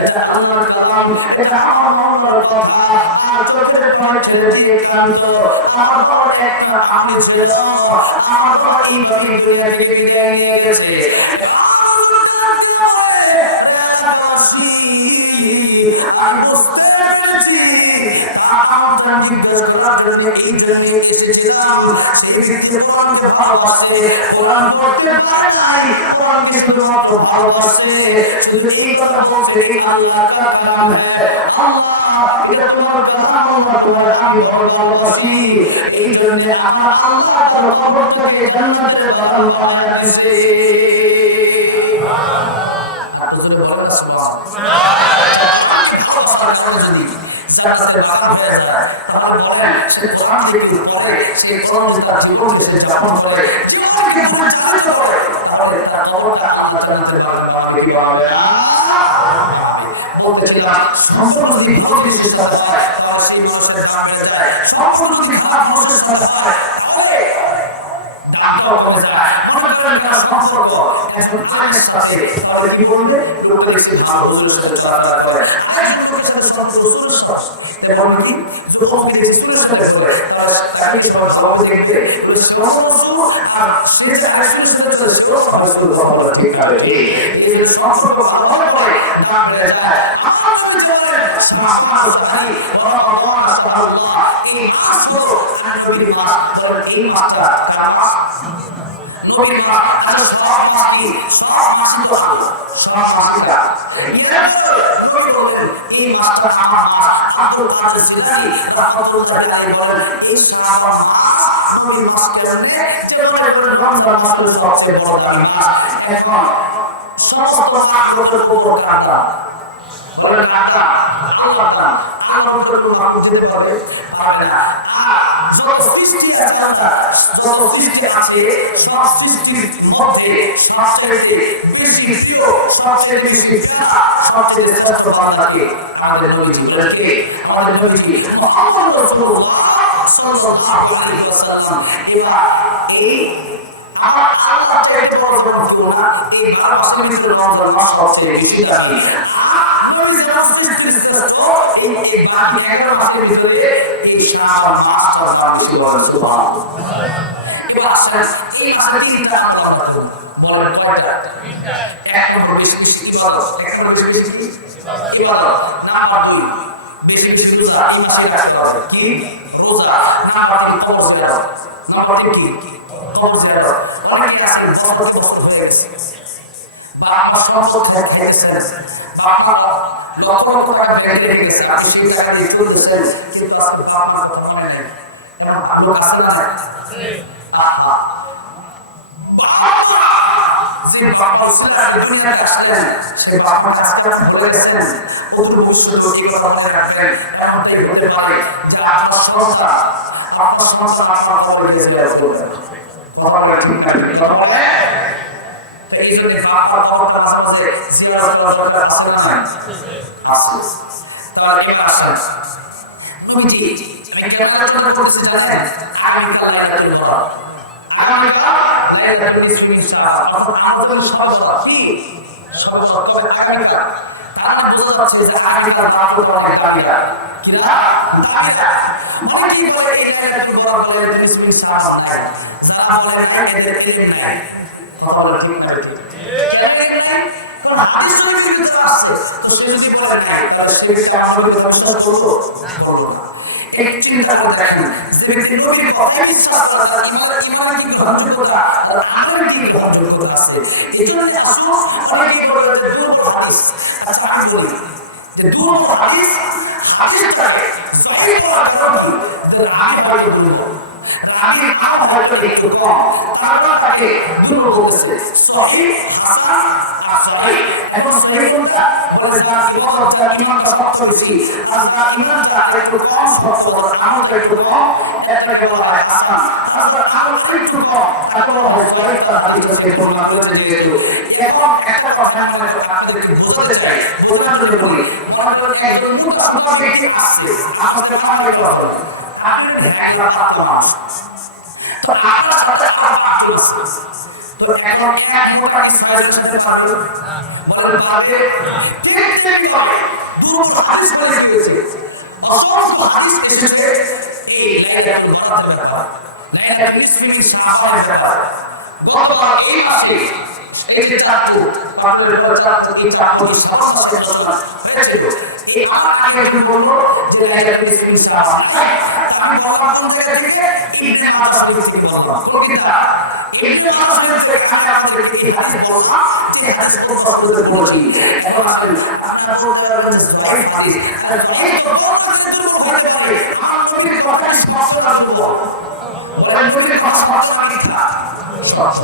এটা আল্লাহর কালাম এটা আমার মাওলার কথা আর চোখের পানি ছেড়ে দিয়ে কান্ত আমার বাবার একটা আমল ছিল আমার বাবা এইভাবে দুনিয়া থেকে বিদায় নিয়ে গেছে আমি বুঝতে পেরেছি আমার জানি করার জন্য এই জন্য এসেছিলাম সেই ব্যক্তি কোরআনকে ভালোবাসে কোরআন পড়তে পারে নাই কোরআনকে শুধুমাত্র ভালোবাসে শুধু এই কথা বলতে এই আল্লাহ का কালাম है আল্লাহ এটা তোমার কালাম আল্লাহ তোমার আমি বড় ভালোবাসি এই জন্য আমার আল্লাহ তার কবরটাকে জান্নাতের বাগান বানায় দিয়েছে আপনাদের বলে জান্নাতের বাগান হয়ে যায় তাহলে বলেন সে কোরআন লিখতে পড়ে সে কোরআন তার জীবন থেকে যাপন করে জীবনকে পরিচালিত করে তাহলে তার কবরটা আল্লাহ জান্নাতের বাগান বানাবে কি বানাবে না বলতেছিলাম সম্পর্ক যদি ভালো জিনিসের সাথে হয় তাহলে সেই মানুষের প্রাণ বেড়ে যায় সম্পর্ক যদি খারাপ মানুষের সাথে হয় তাহলে আমরাও কমে যায় মনে করেন কারো সম্পর্ক এখন আইনের সাথে তাহলে কি বলবে লোকের একটি ভালো হুজুরের সাথে চলাফেরা করে আরেক লোকের সাথে সম্পর্ক হুজুরের সাথে বলবে কি যুবকের হুজুরের সাথে করে তাহলে তাকে কি তোমার ভালোভাবে দেখবে আর সে যে আরেকজনের সাথে করে সেও কোনো হয়তো কথা বলা ঠিক হবে এই যে সম্পর্ক ভালোভাবে করে তা বেড়ে যায় আমার সাথে বলেন আপনার তাহারি ওরা ভগবান আল্লাহ এই কাজ করো আমি নবীর মা বলেন এই মাত্রা আমার নবীর মা আর সব মাটি তো আল্লাহ সব মাটিটা নবী বলেন এই মাত্রা আমার মা আব্দুল কাদের জিলানী রাহমাতুল্লাহি আলাইহি বলেন এই আমার মা নবীর মা কেমনে যে বলেন রমজান মাসের সবচেয়ে বড় কালিমা এখন সমস্ত মাখলুকের উপর কাঁদা বলেন কাঁদা আল্লাহ তাআলা আল্লাহর উপর কোনো মাখলুক যেতে পারবে না আর যত সৃষ্টি আছে যত সৃষ্টি আছে সব সৃষ্টির মধ্যে সবচেয়ে বেশি ছিল সবচেয়ে বেশি সবচেয়ে শ্রেষ্ঠ বান্দাকে আমাদের নবী বলেন কে আমাদের নবী কি মুহাম্মদ রাসূলুল্লাহ সাল্লাল্লাহু আলাইহি ওয়াসাল্লাম এবার এই আমার আল্লাহ চাইতে বড় গ্রহণ করো না এই ভালোবাসার ভিতরে রমজান মাস সবচেয়ে বেশি দামি নবী যেমন সৃষ্টির শ্রেষ্ঠ এই বাকি 11 মাসের ভিতরে এই শাবান মাস সবচেয়ে বেশি বলেন সুবহানাল্লাহ এবার এই মাসে তিনটা কথা বলেন কয়টা এক নম্বর বেশি ইবাদত এক নম্বর বেশি ইবাদত নাম্বার 2 বেশি বেশি রোজা এই মাসে রাখতে হবে কি রোজা নাম্বার 3 কবর দেওয়া নাম্বার 2 কি কবর দেওয়া অনেকে আছেন সম্পর্ক হয়ে গেছে বা আপনার সম্পদ হয়েছে বা আপনার লক্ষ লক্ষ টাকা ব্যাংকে রেখে গেছে আপনি সেই টাকা দিয়ে তুলতেছেন কিন্তু আপনি আপনার কথা মনে নেই এখন ভালো খাতে না যে বাবা দুনিয়াতে আসলেন সেই বাবাকে আজকে আপনি বলে গেছেন অদূর ভবিষ্যৎ এই কথা মনে রাখবেন এমন কেউ হতে পারে যে আপনার সন্তান আপনার খবরে দিয়ে দেওয়া করবেন কথা বলে ঠিক থাকবে কথা বলে এই জন্য আপনার খবরটা মাঝে মাঝে জিয়ারত করা দরকার আছে না নাই আছে তাহলে এবার আসেন নবীজি এই কেনার জন্য করছেন জানেন আগামীকাল লাইলাতুল কদর আগামীকাল লাইলাতুল ইনশাআল্লাহ তখন আমাদের সবাই কি সবাই আগামীকাল আমার বুঝতে পারছি যে আগামীকাল রাত হতে অনেক দাবিদার কি না দাবিদার অনেকেই বলে এই লাইলাতুল কদর বলে ইনশাআল্লাহ নাই যারা বলে নাই এদের ঠিক নাই কথা বলে ঠিক নাই কোন হাদিস শরীফে কিছু আছে তো সে যদি বলে নাই তাহলে সে বিষয়ে আমরা কি বিশ্বাস করবো না এক চিন্তা করে দেখুন যে ব্যক্তি নবীর কথাই বিশ্বাস করে তার জীবনে কি গ্রহণযোগ্যতা আর আমলে কি গ্রহণযোগ্যতা আছে এই জন্য আসলে অনেকেই বলে যে দুর্বল হাদিস আচ্ছা আমি বলি যে দুর্বল হাদিসটাকে সহিহ করার কারণ কি যে আগে হয়তো দুর্বল আগে আম হয়তো একটু কম তারপর তাকে দুর্বল বলতেছে সহিহ হাসান আর সহিহ এখন সহিহ কোনটা বলে যার ইবাদত যার ঈমানটা শক্ত বেশি আর যার ঈমানটা একটু কম শক্ত বলে আমলটা একটু কম একটাকে বলা হয় হাসান আর যার আমল একটু কম তাকে বলা হয় সহিহ তার হাদিসকে পূর্ণ করে দিয়েছে এখন একটা কথা মনে করে আপনাদেরকে বোঝাতে চাই বোঝার জন্য বলি মনে করেন একজন মুসাফির ব্যক্তি আসলে আপনাকে কামাই করা হলো আপনি একলা পাত্র মানুষ তো আপনার সাথে আর পাত্র তো এখন এক মোটা কি আয়োজন করতে পারবে বলেন পারবে দেখতে কি হবে দুটো হাদিস বলে দিয়েছে অসংখ্য হাদিস এসেছে এই লাইলাতুল কদরের ব্যাপারে লাইলাতুল ইসতিগফারের ব্যাপারে গতকাল এই মাসে এই যে চাঁদপুর পাথরের পর চাঁদপুর এই চাঁদপুর সমস্ত ঘটনা হয়েছিল এই আমার আমাকে একটু বলবো যে লাইলাতুল ইসলাম আমি বললাম কোন জায়গা থেকে ইবনে মাজাহ থেকে বললাম কোকিটা ইবনে মাজাহ থেকে আমি আপনাদেরকে এই হাদিস বললাম সেই হাদিস প্রত্যক্ষ বলছি এখন আপনারা বলতে পারবেন ভাই হাদিস আর ভাই তো প্রত্যক্ষ শুরু হতে পারে আমার নবীর কথা স্পষ্ট না বলবো বলেন নবীর কথা স্পষ্ট না মিথ্যা স্পষ্ট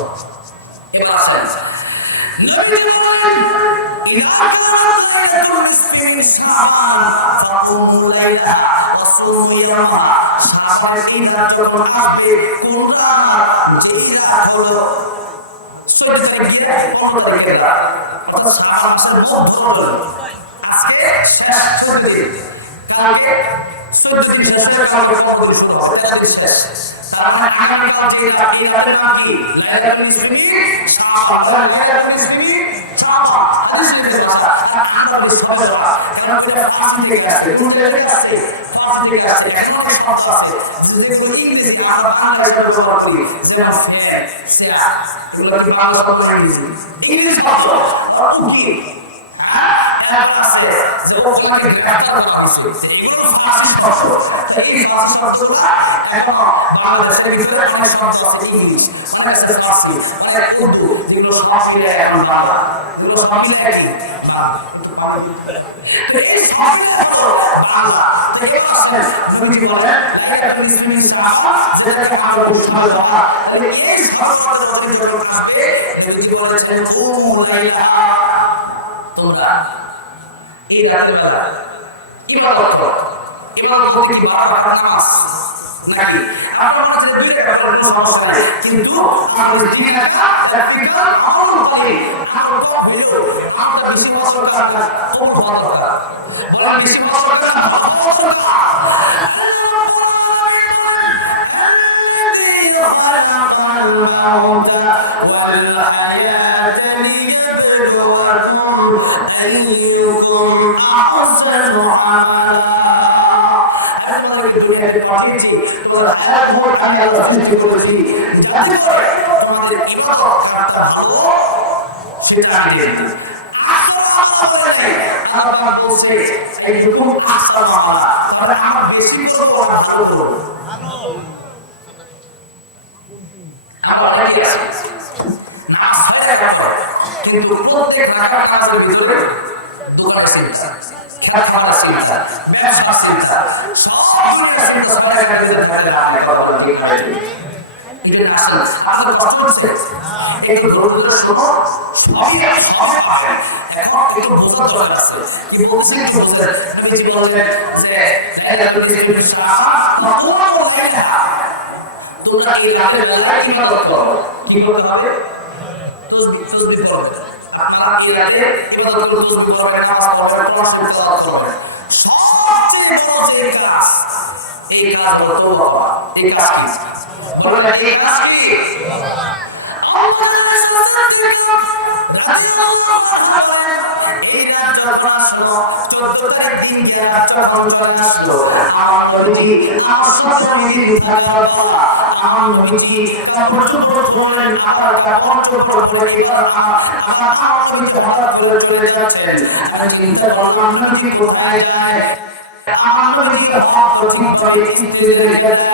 এবার আসেন নবী বলেন ইযা লাইলাতুল ইসলাম ফাকুমু লাইলাহা ওয়াসুমু ইয়াওমাহা সাফার দিন রাত যখন আসবে তোমরা যেই রাত হলো 16 তারিখে 15 তারিখের রাত অর্থাৎ সাফার মাসের খুব ভালো হলো আজকে শেষ 16 দিন কালকে 16 দিন শেষের কালকে 15 দিন শুরু হবে এটা শেষ তার মানে আগামী কালকে এই রাতের নাম কি লাইলাতুল ইসলাম সাফার লাইলাতুল ইসলাম সাফার হাদিস থেকে কথা আমরা বেশি খবর না কারণ এটা ফাঁসি থেকে আসে কোনটা থেকে আসে ফাঁসি থেকে আসে এখনো কষ্ট আছে যদি বলি ইংরেজি আমরা বাংলা এটা ব্যবহার করি যেমন সেরা এগুলো কি বাংলা শব্দ নাই ইংলিশ শব্দ অর্থ কি যে ওখানে ব্যাখ্যা করা হয়েছে এগুলো ফাঁসি শব্দ এই ফাঁসি শব্দগুলো এখনো বাংলাদেশের ভিতরে অনেক শব্দ আছে ইংলিশ অনেক আছে ফাঁসি অনেক উর্দু এগুলো ফাঁসি এখন বাংলা এগুলো ফাঁসি খাই এই ফাঁসি বাংলা থেকে আসেন যদি কি বলেন লাইলাতুল ইসলাম যেটাকে আমরা বলি ভালো বাংলা তাহলে এই ভারতবর্ষের প্রতিনিধি যখন থাকবে যদি কি বলেছেন ও মুজাহিদা তোমরা এই রাতের বেলা ইবাদত করো ইবাদত করতে কি বারবার নামাজ নাকি আপনারা যে দিকে করার কোনো সমস্যা নাই কিন্তু আমাদের জীবনটা একটিটা আমল করে আমল করে আমরা বিশ্বাস করতে না কোনো কথা বলেন বিশ্বাস করতে না خلق الموت والحياة ليبلوكم أيكم أحسن عملا দুনিয়াতে পাঠিয়েছি তোর হায়াত মোট আমি আল্লাহ সৃষ্টি করেছি যাতে করে তোমাদের ইবাদত কাজটা ভালো সেটা নিয়ে আল্লাহ বলছে এই রকম আস্থা মামলা তবে আমার বেশি করবো না ভালো করবো আমার অনেকে আছে না হয় দেখো কিন্তু প্রত্যেক ঢাকা থানার ভিতরে দোকান আছে খেলা খাওয়া আছে ব্যবসা আছে সব কিছু করে কাটে দিতে পারে না আপনি কথা বলেন কি করে এটা না আসলে কথা বলছে একটু ধৈর্য শোনো সবই পাবেন এখন একটু বোঝা দরকার আছে কি বলছি একটু বুঝেন আপনি কি বলবেন যে লাইলাতুল ইসলাম না কোন লাইলা তোমরা এই রাতের বেলায় ইবাদত করো কি করতে হবে তসবিহ করবে আপনারা এই রাতে ইবাদত করতে শুরু করবেন নামাজ পড়বেন কোরআন পড়বেন সবচেয়ে বড় যে কাজ এই কাজ হলো তওবা করা এই কাজ কি বলেন এই কাজ কি চিন্তা করলাম নবী কোথায় যায় আমার নবীকে হক সঠিকভাবে চিত্রিত রেখেছে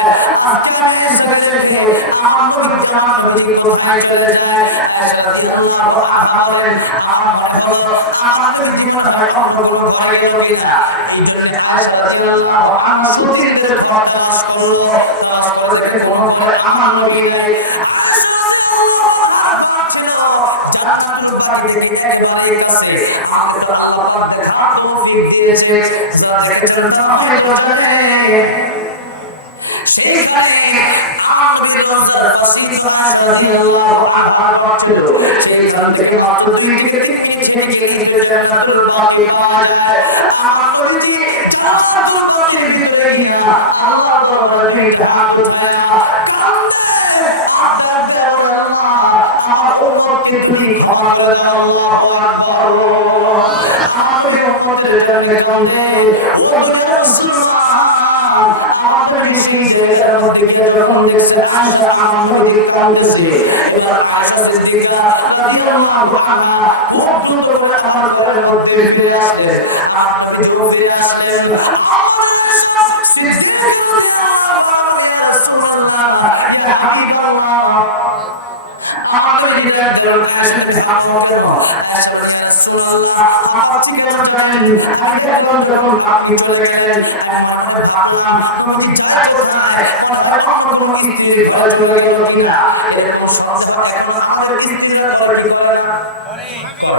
আমার নবীকে কোথায় চলে যায় বলেন আমার মনে হলো আমার নবী জীবনে ভাই অন্য কোনো ঘরে গেল কিনা এই জন্য আমার সতীর্থের ঘর জামাত করলো জামাত করে দেখে কোনো ঘরে আমার নবী নাই জান্নাতুল বাকি থেকে একেবারে কাছে আমাকে তো আল্লাহ পাক হাত মুখে দিয়েছে যারা দেখেছেন তারা হয়তো জানেন সেইখানে আমাদের রসুল ফাতিমা রাদিয়াল্লাহু আনহার পক্ষের সেইখান থেকে মাত্র 2 থেকে 3 মিনিটে জান্নাতুল বাকি পাওয়া যায় আমার নবী জান্নাতুল বাকির ভিতরে গিয়া আল্লাহর দরবারে হাত উঠায়া আপনার দেওয়া আমার উম্মতকে তুমি ক্ষমা করে দাও আল্লাহু আকবার আমাদের উম্মতের জন্য কাঁদে ও রাসূলুল্লাহ আমাদের সেই জায়গার মধ্যে গিয়ে যখন গেছে আয়েশা আমার নবীকে কাঁদতেছে, এবার আয়েশা সিদ্দিকা রাদিয়াল্লাহু আনহা খুব দ্রুত করে আমার ঘরের মধ্যে ফিরে আসে, আমার নবী ফিরে আসেন। সিদ্দিকা ইয়া রাসূলুল্লাহ ইয়া হাবিবাল্লাহ, আমাদের হৃদয়ের আয়েশাকে আপনি কেন আয়েশা রাসূলুল্লাহ আপনি কেন জানেন? আমি যখন আপনি চলে গেলেন মনে ভাবলাম নবী যায় কোথায়, কোথায় কোনো কিছু ভয় চলে গেল কিনা, এরকম সংসার এখন আমাদের চিন্তা করে কি করে না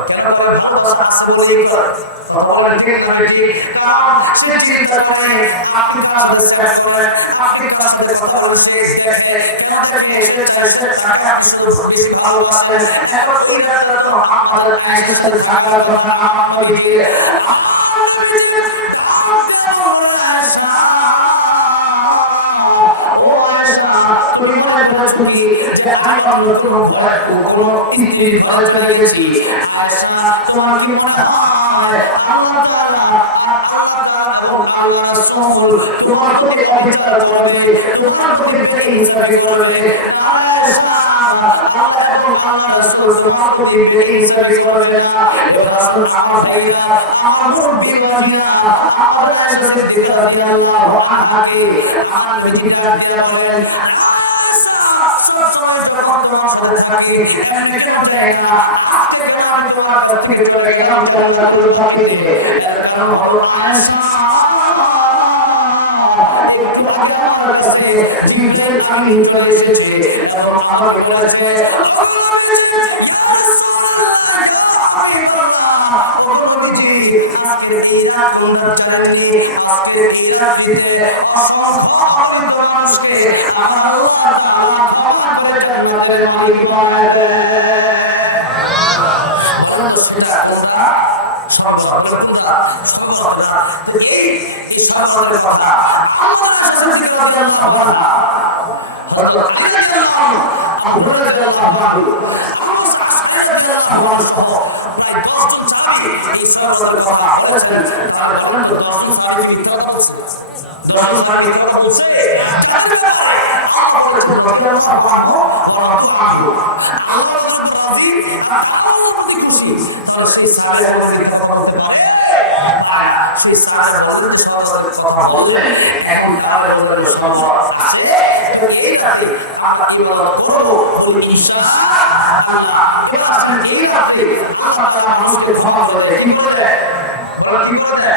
কেন করে ভালো কথা আসতে বলেই করে ভগবান ঠিক ভাবে ঠিক, কারণ সে চিন্তা করে আপনি তার সাথে শেষ করেন, আপনি তার সাথে কথা বলে আপনি ভালোবাসেন। এখন ওই ব্যাপারটা তো আমাদের আয়েশার সাথে থাকার কথা, আমার নবীকে ও আয়েশা তুমি মনে করছো কি যে আমি অন্য কোনো ভয় কোনো কিছুর ভয় চলে গেছি? আয়েশা তোমার কি মনে হয় আল্লাহ তাআলা এবং আল্লাহ রাসূল তোমার প্রতি অবিচার করবে, তোমার প্রতি ইনসাফি করবে? আয়েশা আল্লাহ এবং আল্লাহ রাসূল তোমার প্রতি ইনসাফি করবে না? এবার আমার ভাইরা আমার মুরব্বিরা আমার আয়েশা সিদ্দিকা রাদিয়াল্লাহু আনহাকে আমার নবী দিয়া বলেন যখন তোমার ঘরে থাকি এমনি কেন যায় না, আজকে কেন আমি তোমার কাছ থেকে চলে গেলাম জান্নাতুল বাকিতে? এর কারণ হলো আয়েশা একটু আগে আমার কাছে জিবরাইল আমিন চলে এসেছে এবং আমাকে বলেছে এখন তাহলে বললেন এইটাকে আমরা কি করবো বিশ্বাস আল্লাহ এই রাত্রে আল্লাহ তারা মানুষকে ক্ষমা করে কি করবে কি করবে?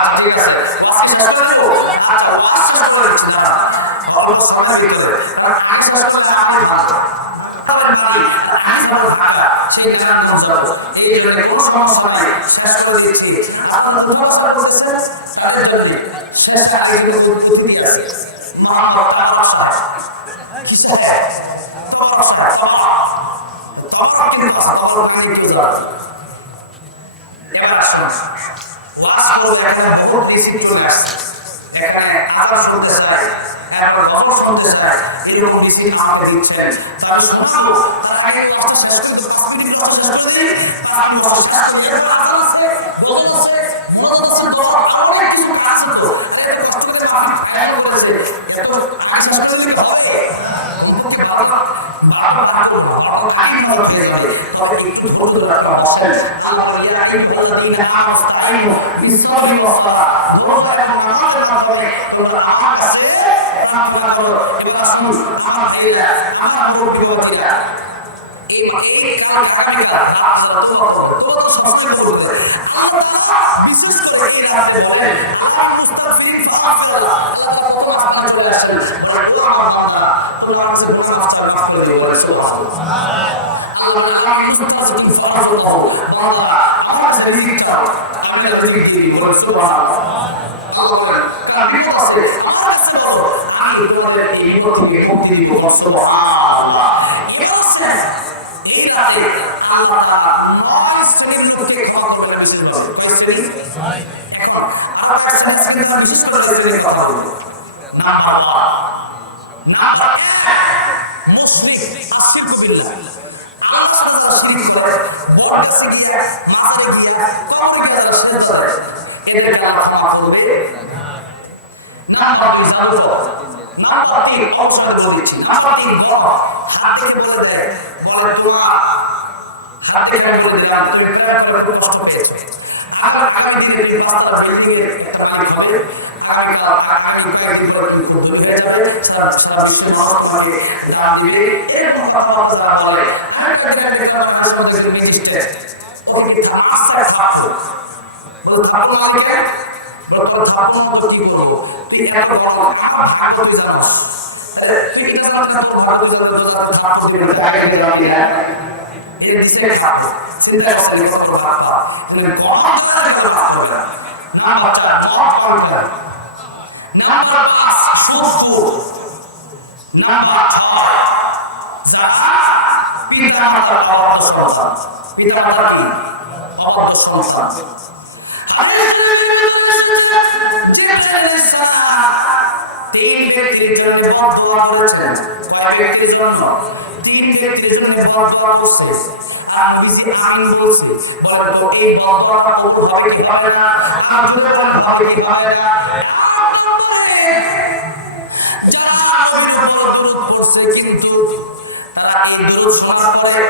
আচ্ছা ঠিক আছে অল্প সময় ভিতরে কারণ আগে করলে আমারই ভালো আমি ভালো থাকা সেইখানে আমি পৌঁছাবো, এই জন্য কোনো সমস্যা নাই, শেষ করে দিয়েছি। আপনারা দুঃখতা করতেছেন তাদের জন্য শেষ আগে কিন্তু এখানে আকাশ করতে চাই, এরপর দখল করতে চাই, এরকম স্কিম আমাকে দিচ্ছেন। আমি শোনাবো তার আগে অনেক কিছু কাজ হতো আমার কাছে আমার মুরব্বী বলেছিলা এই কাজ আগামীকাল আপনারা তো করবেন তো সবচেয়ে করতে আমরা বিশেষ করে এই কাজে বলেন আমার মুখটা ফিরি আল্লাহ কত আপনারা চলে আসেন তো আমার বান্দারা তো আমাদের প্রধান মাস্টার মাফ করে দিও বলে সুবহানাল্লাহ আল্লাহ আমি মুখটা ফিরি সহজ করব আল্লাহ আমার রিজিক দাও আমি রিজিক দিই বলে সুবহানাল্লাহ আল্লাহ বলেন বিপদ আছে আমার কাছে বলো আমি তোমাদের এই বিপদ থেকে মুক্তি দিব সুবহানাল্লাহ এই রাতে আল্লাহ তাআলা 9 শ্রেণীর মধ্যে ক্ষমা করে দিয়েছেন। এখন আমার কাছে একটা বিশেষ করে কথা বলবো। নাম্বার 1 নাম্বার মুসলিম আসিফ বিল্লাহ আল্লাহ তাআলা সিরিজ করে বড় সিরিজ মাছের দিয়ে কমেডি আর শেষ করে এদেরকে আমরা ক্ষমা করবে না পাতি জানো না পাতি অবসর বলেছি না পাতি হাতে করে দেয় বলে তোমার হাতে কাজ করে দিলাম তুমি এটা করে খুব কষ্ট পেয়েছে আগামী দিনে যে মাত্রা বেরিয়ে একটা কাজ হবে আগামী কয়েকদিন পরে তুমি খুব জমি হয়ে যাবে সারা বিশ্বের মানুষ তোমাকে দাম দিবে এরকম কথাবার্তা তারা বলে আরেকটা জায়গায় দেখলাম আজকে তুমি দিচ্ছে ওকে আস্তে থাকবো বলুন থাকবো মানে কেন বলতো থাকবো মতো কি করবো তুই এত বড় আমার ভাগ্য দিতে না তুই এটা না তোর ভাগ্য দিতে থাকবো দিতে আগে দিলাম দিনা এর বিশেষ থাকবো চিন্তা করতে কত থাকবা তুমি বহুত থাকবো না বাচ্চা বহুত কমটা নাম্বার 5 সুফু নাম্বার 6 যাকাত পিতামাতার অবাধ্য সন্তান পিতামাতার কি অবাধ্য সন্তান তিন ব্যক্তির জন্য দোয়া করেছেন কয় ব্যক্তির জন্য তিন ব্যক্তির জন্য দোয়া করছে আমি বলছি বলেন তো এই দোয়াটা কবুল হবে কি হবে না আর যদি বলেন হবে কি হবে না যারা পবিত্র করছে কিন্তু তারা এই দোষ শোনার পরে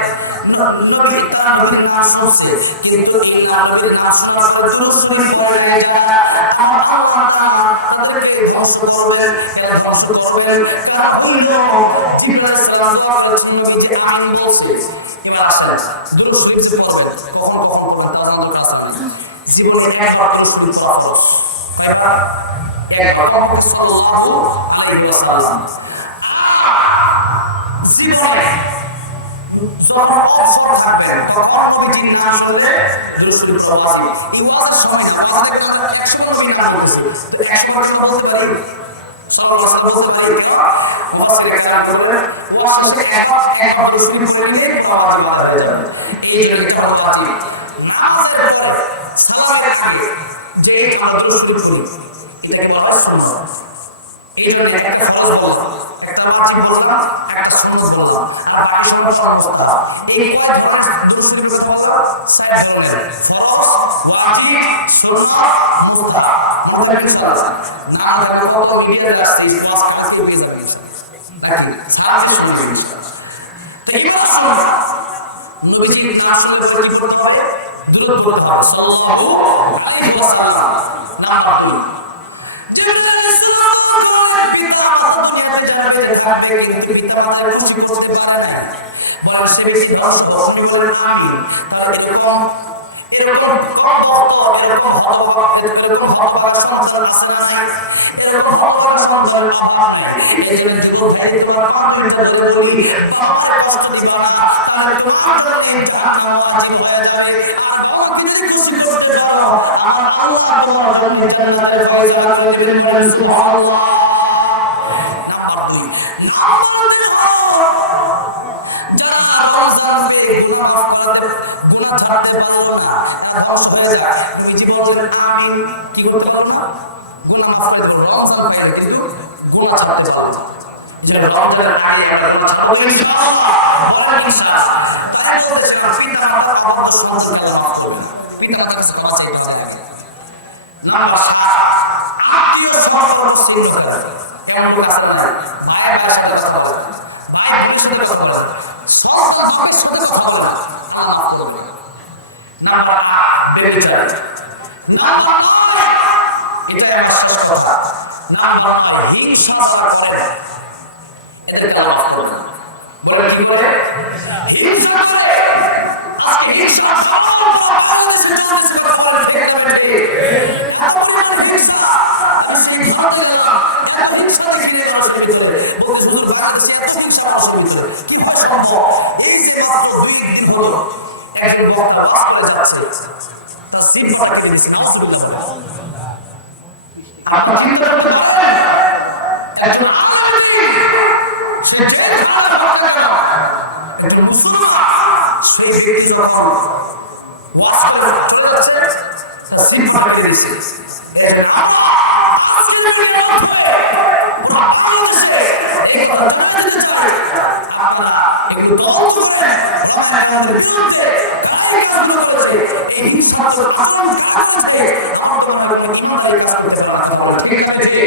নবীর নাম শুনছে কিন্তু এই নবীর নাম শোনার পরে শুরু করে নাই তারা আমার আল্লাহ তাআলা তাদেরকে ধ্বংস করবেন এরা ধ্বংস করবেন তারা হইল জীবনে সালাম করেছেন নবীকে আমি বলছি এবার আসলে দুটো সুইচে করবেন কখনো কখনো তার নাম আসবে জীবনে একবার শুরু করা একবার একবার কখনো সাল্লাল্লাহু আলাইহি ওয়াসাল্লাম জীবনে যখন অবসর থাকবেন তখন নবীর নাম বলে রাসূল সাল্লাল্লাহু আলাইহি ওয়াসাল্লাম আমাদের জন্য 100 নবীর নাম বলেছে 100 বার বলতে পারি সাল্লাল্লাহু আলাইহি ওয়াসাল্লাম বলতে পারি মুহাদ্দিস কেরাম বলেন ওয়াজকে একবার রাসূল করে নিয়ে প্রভাবী মারা যাবে এই জন্য একটা ওয়াজিব আমাদের পরে সালাতে থাকে যে আমরা রাসূল করি এটা বলা সুন্নাত এই জন্য একটা ভালো বললাম একটা পাঁচি বললাম একটা সুন্দর বললাম আর পাঁচি আমরা স্মরণ করতে হবে এই কয় ধরনের দুর্নীতি করে বললাম স্যার বলেন ওয়াজিব সুন্নাত মুতা মুতা কি বললাম না আমরা কত লিখে যাচ্ছি তোমার কাছে কি যাবে খালি সাথে শুনে নিচ্ছি তো কি বললাম নবীজির নাম করে পরিচিত করতে পারে দুটো বলতে হবে সাল্লাল্লাহু আলাইহি ওয়াসাল্লাম না পাবো এরকম এরকম হতভাগা সংসার এরকম হতভাগা সংসারের অভাব নাই এই জন্য যুবক ভাইকে তোমার কনফিডেন্স ধরে বলি সবাই কষ্ট দিবা না তাহলে তোমার এই জাহান্নামী হয়ে যাবে আর কোনো কিছু যদি করতে পারো আমার আল্লাহ তোমার জন্য জান্নাতের ফয়সালা করে দিবেন বলেন সুবহানাল্লাহ যারা সংসারে গুনাহ করতে গুনাহ ছাড়তে পারলো না এখন হয়ে যায় তুমি জীবনের আমি কি করতে পারবো না গুনাহ ছাড়তে পারবো সংসার করে কিন্তু গুনাহ ছাড়তে পারবো না যে রমজানের আগে একটা গুনাহ ছাড়বো ইনশাআল্লাহ অনেক ইনশাআল্লাহ তাই বলতে না পিতা মাতা অবশ্য সংসার করা মাফ করবে পিতা মাতার সাথে কথা বলা না বাস আত্মীয় সম্পর্ক শেষ হয়ে যাবে কেন কথা না ভাইয়ের কাছে কথা বলে ভাই বুঝতে কথা বলে সব সঙ্গে সঙ্গে কথা বলে আল্লাহ মাফ করবে নাম্বার 8 বেড়ে যায় নাম্বার 9 এটা একটা কথা নাম্বার 9 হিংসা করার পরে এটাকে আল্লাহ মাফ করবে বলে কি করে হিংসা করে আপনি হিংসা সমাজ আমাদের ক্ষেত্রে কথা বলে ঠিক আছে এত বড় হিংসা আমি সেই ভাবতে গেলাম এত হিংসা দিয়ে মানুষের ভিতরে বলতে শুরু করেছে এত হিংসা আমাদের ভিতরে কিভাবে সম্ভব এই যে মাত্র 2 দিন হলো একজন বক্তা বাংলাদেশ আছে তার সিনেমাটা কিনেছে আপনার চিন্তা করতে পারেন একজন আলেম সে জেলে খাওয়া হবে কেন একজন মুসলমান সেই ব্যক্তি যখন ওয়াজ করে চলে যাচ্ছে তার সিনেমাটা কিনেছে একজন আপনারা একটু তদন্ত করেন কেরামের বিরুদ্ধে কাজগুলো করেছে এই হিংসাত্মক আচরণকে আমার তোমার কোনো সীমাদারি কাজ করতে পারে না বলে ঠিক আছে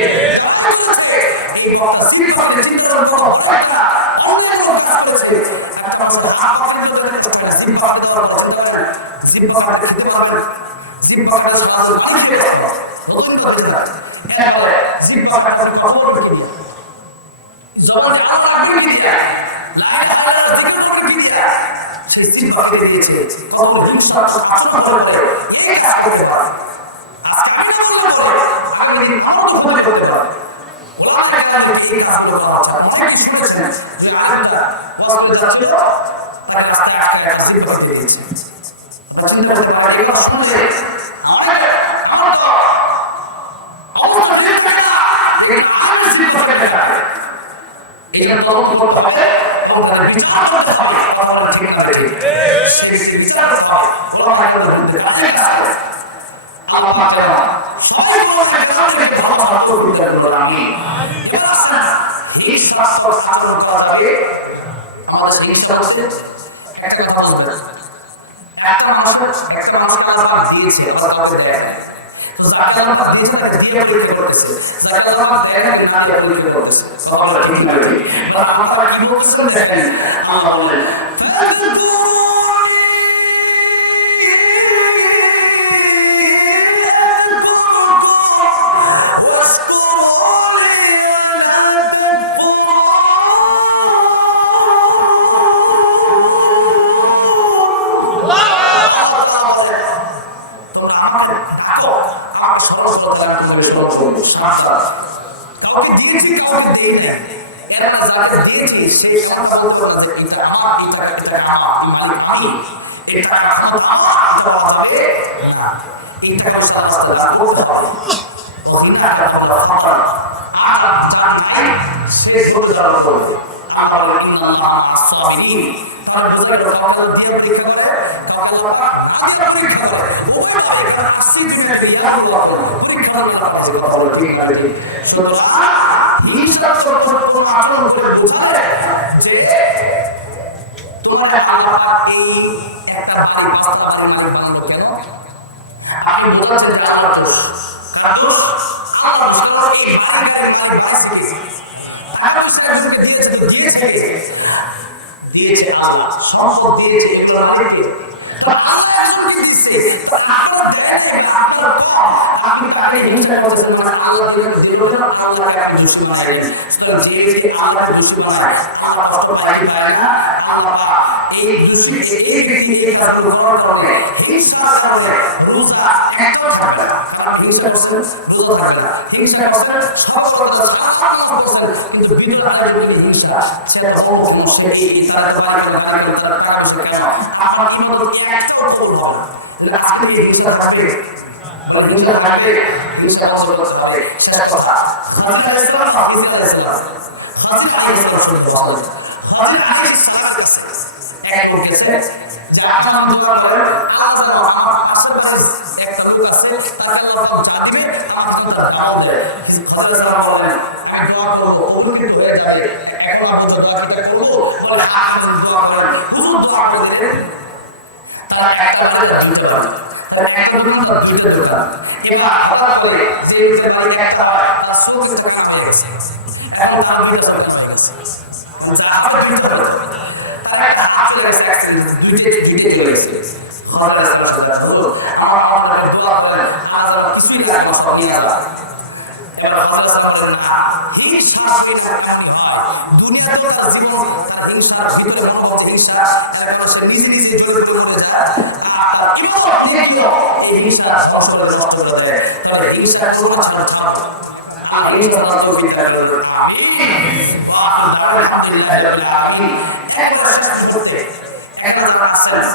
এই বক্তা শিল্পকে চিন্তার কোনো হয় না অনেক কাজ করেছে একটা মতো হাত পাকের জন্য করতে হয় শিল্পকে শিল্প কাটতে দিতে পারবেন শিল্প কাটার কাজ ভালো নতুন করে দিতে হয় এরপরে শিল্প কাটার খবর বেশি যখন আল্লাহ আগিয়ে দিয়েছে লাইট হাজার দিকে করে দিয়েছে সেই শিল্প কেটে দিয়েছে খবর হিংসা শাসন করে পড়ে এই কাজ করতে পারে আগামী দিন আমার উপরে করতে পারে ওলামায়ে কেরামের এই কাজগুলো করা উচিত অনেক কিছু করেছেন যে আলেমরা ওয়াজে যাচ্ছে তো তাকে রাতে একটা শিল্প দিয়ে দিয়েছে আমরা চিন্তা করতে পারি এই কথা শুনলে আমার তো অবস্থা ঠিক থাকে না এই আলেমের শিল্পকে দেখাবে এখানে তদন্ত করতে হবে এবং তাদের বিচার করতে হবে কথা বলা ঠিক না দেখে সেই বিচার করতে হবে ওলামায়ে কেরামের কাছে কাজ করে আল্লাহ পাক যেন সবাই ওলামায়ে কেরামকে ভালোবাসার তৌফিক দান করেন আমিন এই শাস্ত্র সাধন করা যাবে আমাদের জিনিসটা হচ্ছে একটা কথা বলতে একটা মানুষকে আল্লাহ পাক দিয়েছে আল্লাহ কাউকে দেয় না তো যাকে আল্লাহ পাক দিয়েছে তাকে দিয়ে পরীক্ষা করতেছে যাকে আল্লাহ পাক দেয় না না দিয়ে পরীক্ষা করতেছে সকলে ঠিক না বেশি কারণ আমার তারা কি বলতেছেন দেখেন আল্লাহ বলেন কাউকে দিয়েছি কাউকে দিয়ে দেন এরা যাকে দিয়েছি সে সংখ্যা বলতে হবে এটা আমার এটা আমার আমি এটা আমার এই টাকা করতে হবে ও ইনকাটা তোমরা সকাল আর জান ভাই সে ধরে ধারণ করবে আমরা বলি ইন্নাল্লাহ আসসাবিন মানে বুঝলে সকাল দিয়ে দিয়ে ফেলে সকাল কথা আমি আপনি খাবে ওকে পারে তার আসির দিনে ইল্লাল্লাহ তুমি খাবে না পারে কথা বলে ঠিক না দেখি শুনো নিষ্কার ছোট কোন আতন করে বুঝালে যে তোমাদের আল্লাহ এই একটা ভারী ভাষা বলে আপনি বোঝাচ্ছেন যে আল্লাহ দোষ কারণ আল্লাহ ভালো এই ভারী ভাষা দিয়েছে আল্লাহ সম্পদ দিয়েছে এগুলো মালিককে আপনি তাকে হিংসা করতেছেন মানে আল্লাহ আল্লাহকে আপনি দুষ্টি বানাইলেন যে ব্যক্তি আল্লাহকে দুষ্টি বানায় আল্লাহ কত পাইতে পারে না আল্লাহ এই দুষ্টি এই ব্যক্তি এই কাজগুলো করার কারণে হিংসার কারণে রোজা একটাও থাকবে না কারণ হিংসা করছেন রোজা থাকবে না হিংসা করছেন সব করতেন কিন্তু বিরোধী হিংসা সেটা সে এই কারণে কেন আপনার কি মতো একটাও করবো হবে যদি আপনি এই হিংসা থাকে হিংসা থাকলে হিংসা বন্ধ করতে হবে সেটা কথা এক লোক গেছে যে আচ্ছা মানুষ দোয়া করেন আমার আশেপাশে একটা লোক আছে তাকে যখন চাকরি আমার সঙ্গে দাও যায় হযরত বলেন আমি দোয়া করবো ওগুলো কিন্তু হয়ে যাবে এখন আপনার দোয়া করবো বলে আচ্ছা দোয়া করেন পুরো দোয়া করলেন তারা একটা মালিক দিতে পারে তারা একটা দিন তার দিতে দোকান এবার হঠাৎ করে যে মালিক একটা হয় তার 16 টাকা মালিক এখন তার দিতে হবে আবার দিতে হবে তারা একটা হাতে রাখছে দুইটে চলে গেছে আমার আপনাকে দোয়া করেন আমরা কিছুই লাগবে না কমিয়ে আবার এবার হযরত বলেন হিংসাকে সামনে হয় দুনিয়াতে তার জীবন তার হিংসার ভিতরে কোনো হিংসা সেটা করছে নিজে করে বলে আর কেউ নিয়ে গিয়ে এই হিংসা স্পষ্ট করে তবে হিংসা কোনো মাত্রা ছাড়ো আমি এই কথা বলতে চাই আলহামদুলিল্লাহ রাব্বিল আলামিন একবার সাথে হতে একবার আসেন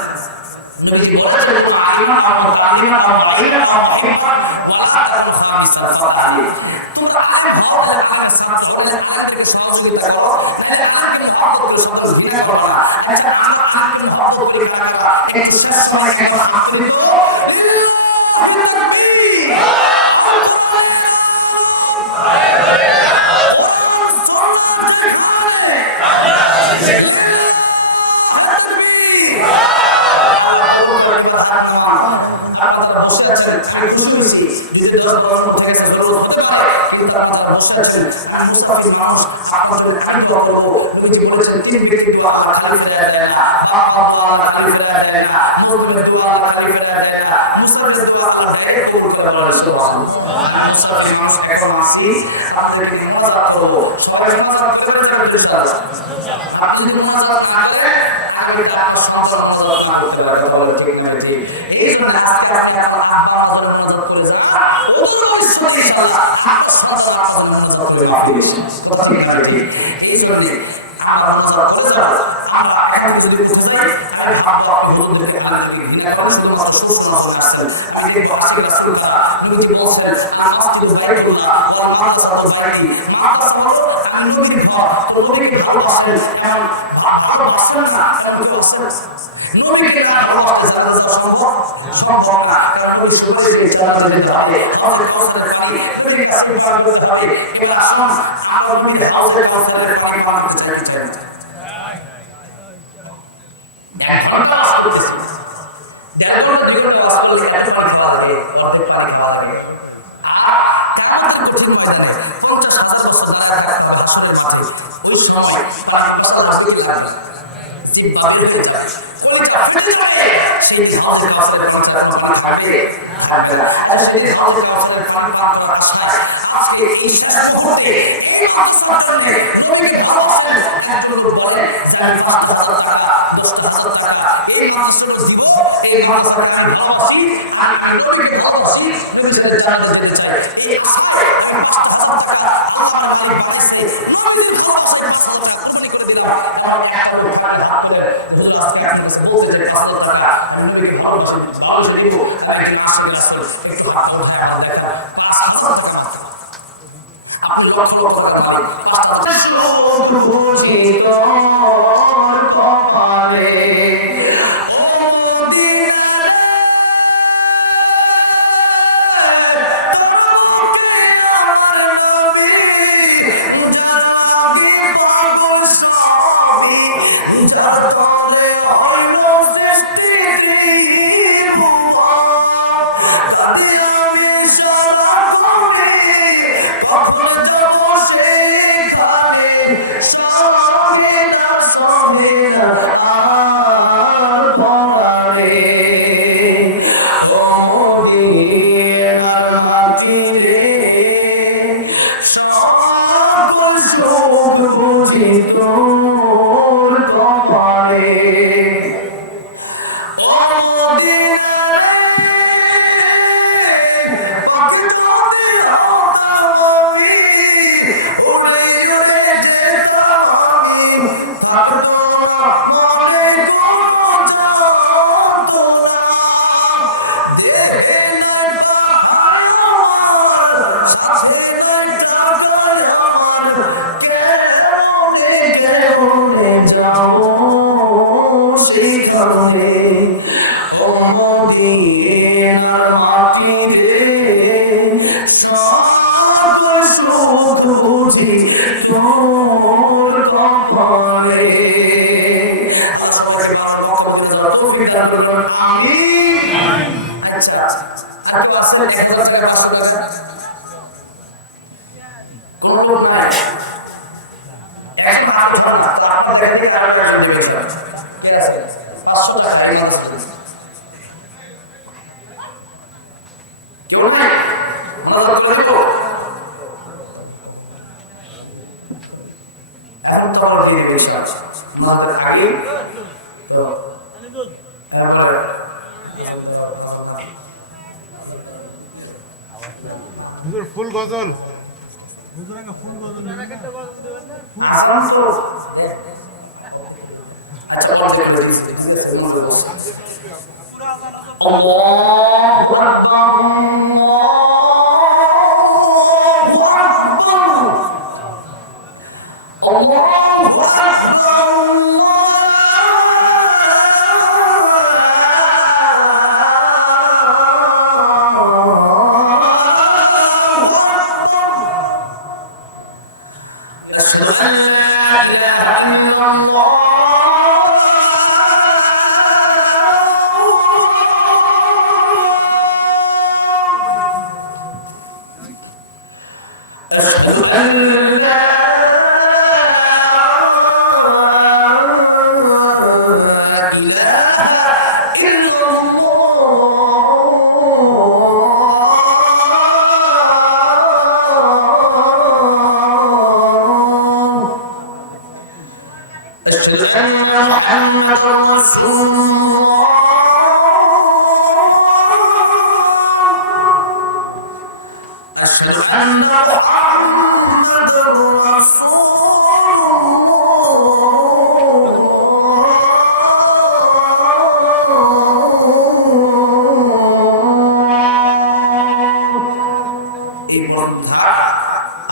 যদি বলতে কোনো আলিমা কাম তালিমা কাম আলিমা কাম হিফাত ওয়াসাতা খামিস ফাতালি তোমরা আগে ভালো আগে সাথে ওদের আগে সহযোগিতা করো এটা আগে ভালো করে সাথে বিনা করো না এটা আমরা আগে ভালো করে কাজ করা একটু শেষ সময় একবার হাতে দিব Yeah. বসে আছেন, আমি খুশি হয়েছি, যদি দল গরম হয়ে গেছে জরুর হতে পারে, কিন্তু আপনারা বসে আছেন, আমি মুস্তাফির মানুষ, আপনাদের আমি দোয়া করবো। তুমি কি বলেছেন 3 ব্যক্তি দোয়া আল্লাহ খালি ফেলা দেয় না, দোয়া আল্লাহ খালি ফেলা দেয় না, মুসলিমের দোয়া আল্লাহ খালি ফেলা দেয় না, মুসলিমের দোয়া আল্লাহ খালি কবুল করে বলেন সুবহানাল্লাহ। আমি মুস্তাফির মানুষ এখন আসি, আপনাদেরকে নিয়ে মোনাজাত করবো, সবাই মোনাজাত করে যাবে চেষ্টা করবেন। আপনি যদি মোনাজাত না করেন, আগামীতে আপনার সংসার মোনাজাত না করতে পারে, কথা বলে ঠিক না ঠিক। এই জন্য আজকে আপনি আপনার হাত পা ধরে মোনাজাত করে কথা ঠিক না ঠিক। এই জন্য আমরা মোনাজাত করে যাবো। আমরা এখান থেকে যদি বুঝে যাই, আমি ভাববো আপনি বন্ধুদেরকে আমাদেরকে ঘৃণা করেন, শুধুমাত্র সূচনা করে আসছেন। আমি দেখবো আজকে রাখুন তারা নদীকে বলছেন আমার শুধু গাইড করুন না, আমার মাত্রা কত গাইডি মাত্রা হলো আমি নদীর ঘর, তো নদীকে ভালোবাসেন, এমন ভালোবাসেন না এমন তো নদীকে না ভালোবাসতে তাহলে তো সম্ভব না। কারণ নদী সুপারিকে জানাতে যেতে হবে, আমাদের সংসারের পানি নদীর কাছে পান করতে হবে। এবার আসুন আমরা নদীতে হাউসের সংসারের পানি পান করতে চাইতে চাই না। 1 ঘন্টা করছে, 1.5 ঘন্টা 2 ঘন্টা বাস করলে এত পানি খাওয়া লাগে, অনেক পানি খাওয়া লাগে। ওই সময় পানি কত লাগে থাকে, সেই পানি হয়ে যায় সেই হাউসের ফাঁসের পানি থাকে থাকবে না। আচ্ছা যদি হাউসের ফাঁসের পানি পান করা হয়, আজকে এই মুহূর্তে এই মানুষের জন্য নবীকে ভালোবাসেন, একজন লোক বলেন আমি 5,000 টাকা 10,000 টাকা এই মানুষের জন্য দিব, এই মানুষটাকে আমি ভালোবাসি, আমি নবীকে ভালোবাসি, নবীর সাথে জান্নাতে যেতে চাই। এই আমারে আমি 5,000 টাকা আমার মালিক বানাইছে, নবীকে ভালোবাসেন, কারণ একটা লোক কাছে হাত ধরে হুজুর আপনি আপনাকে বলতে যে 500 টাকা আমি নবীকে ভালোবাসি, ভালো দিব, আমি একটু একটু হাত ধরে খায় আমার দেখা আপনি 10 লক্ষ টাকা পাবেন। সুখ বুঝি তোর কপালে তোর কপালে বুঝি তোর কপালে আমি আচ্ছা আগে আসলে 1,000 টাকা 500 টাকা কোন লোক নাই এখন হাতে ধর না তো আপনার দেখা দিয়ে কারো কাছে চলে যাবে 500 টাকা এই মতো কেউ নাই আমরা তো করে দেবো এখন খবর দিয়ে দিয়েছি আমাদের আগে তো এবার হুজুর ফুল গজল এখন তো একটা পর্যায়ে করে দিচ্ছি আল্লাহু إلا الله أشهد أن محمدا رسول الله أشهد أن محمدا رسول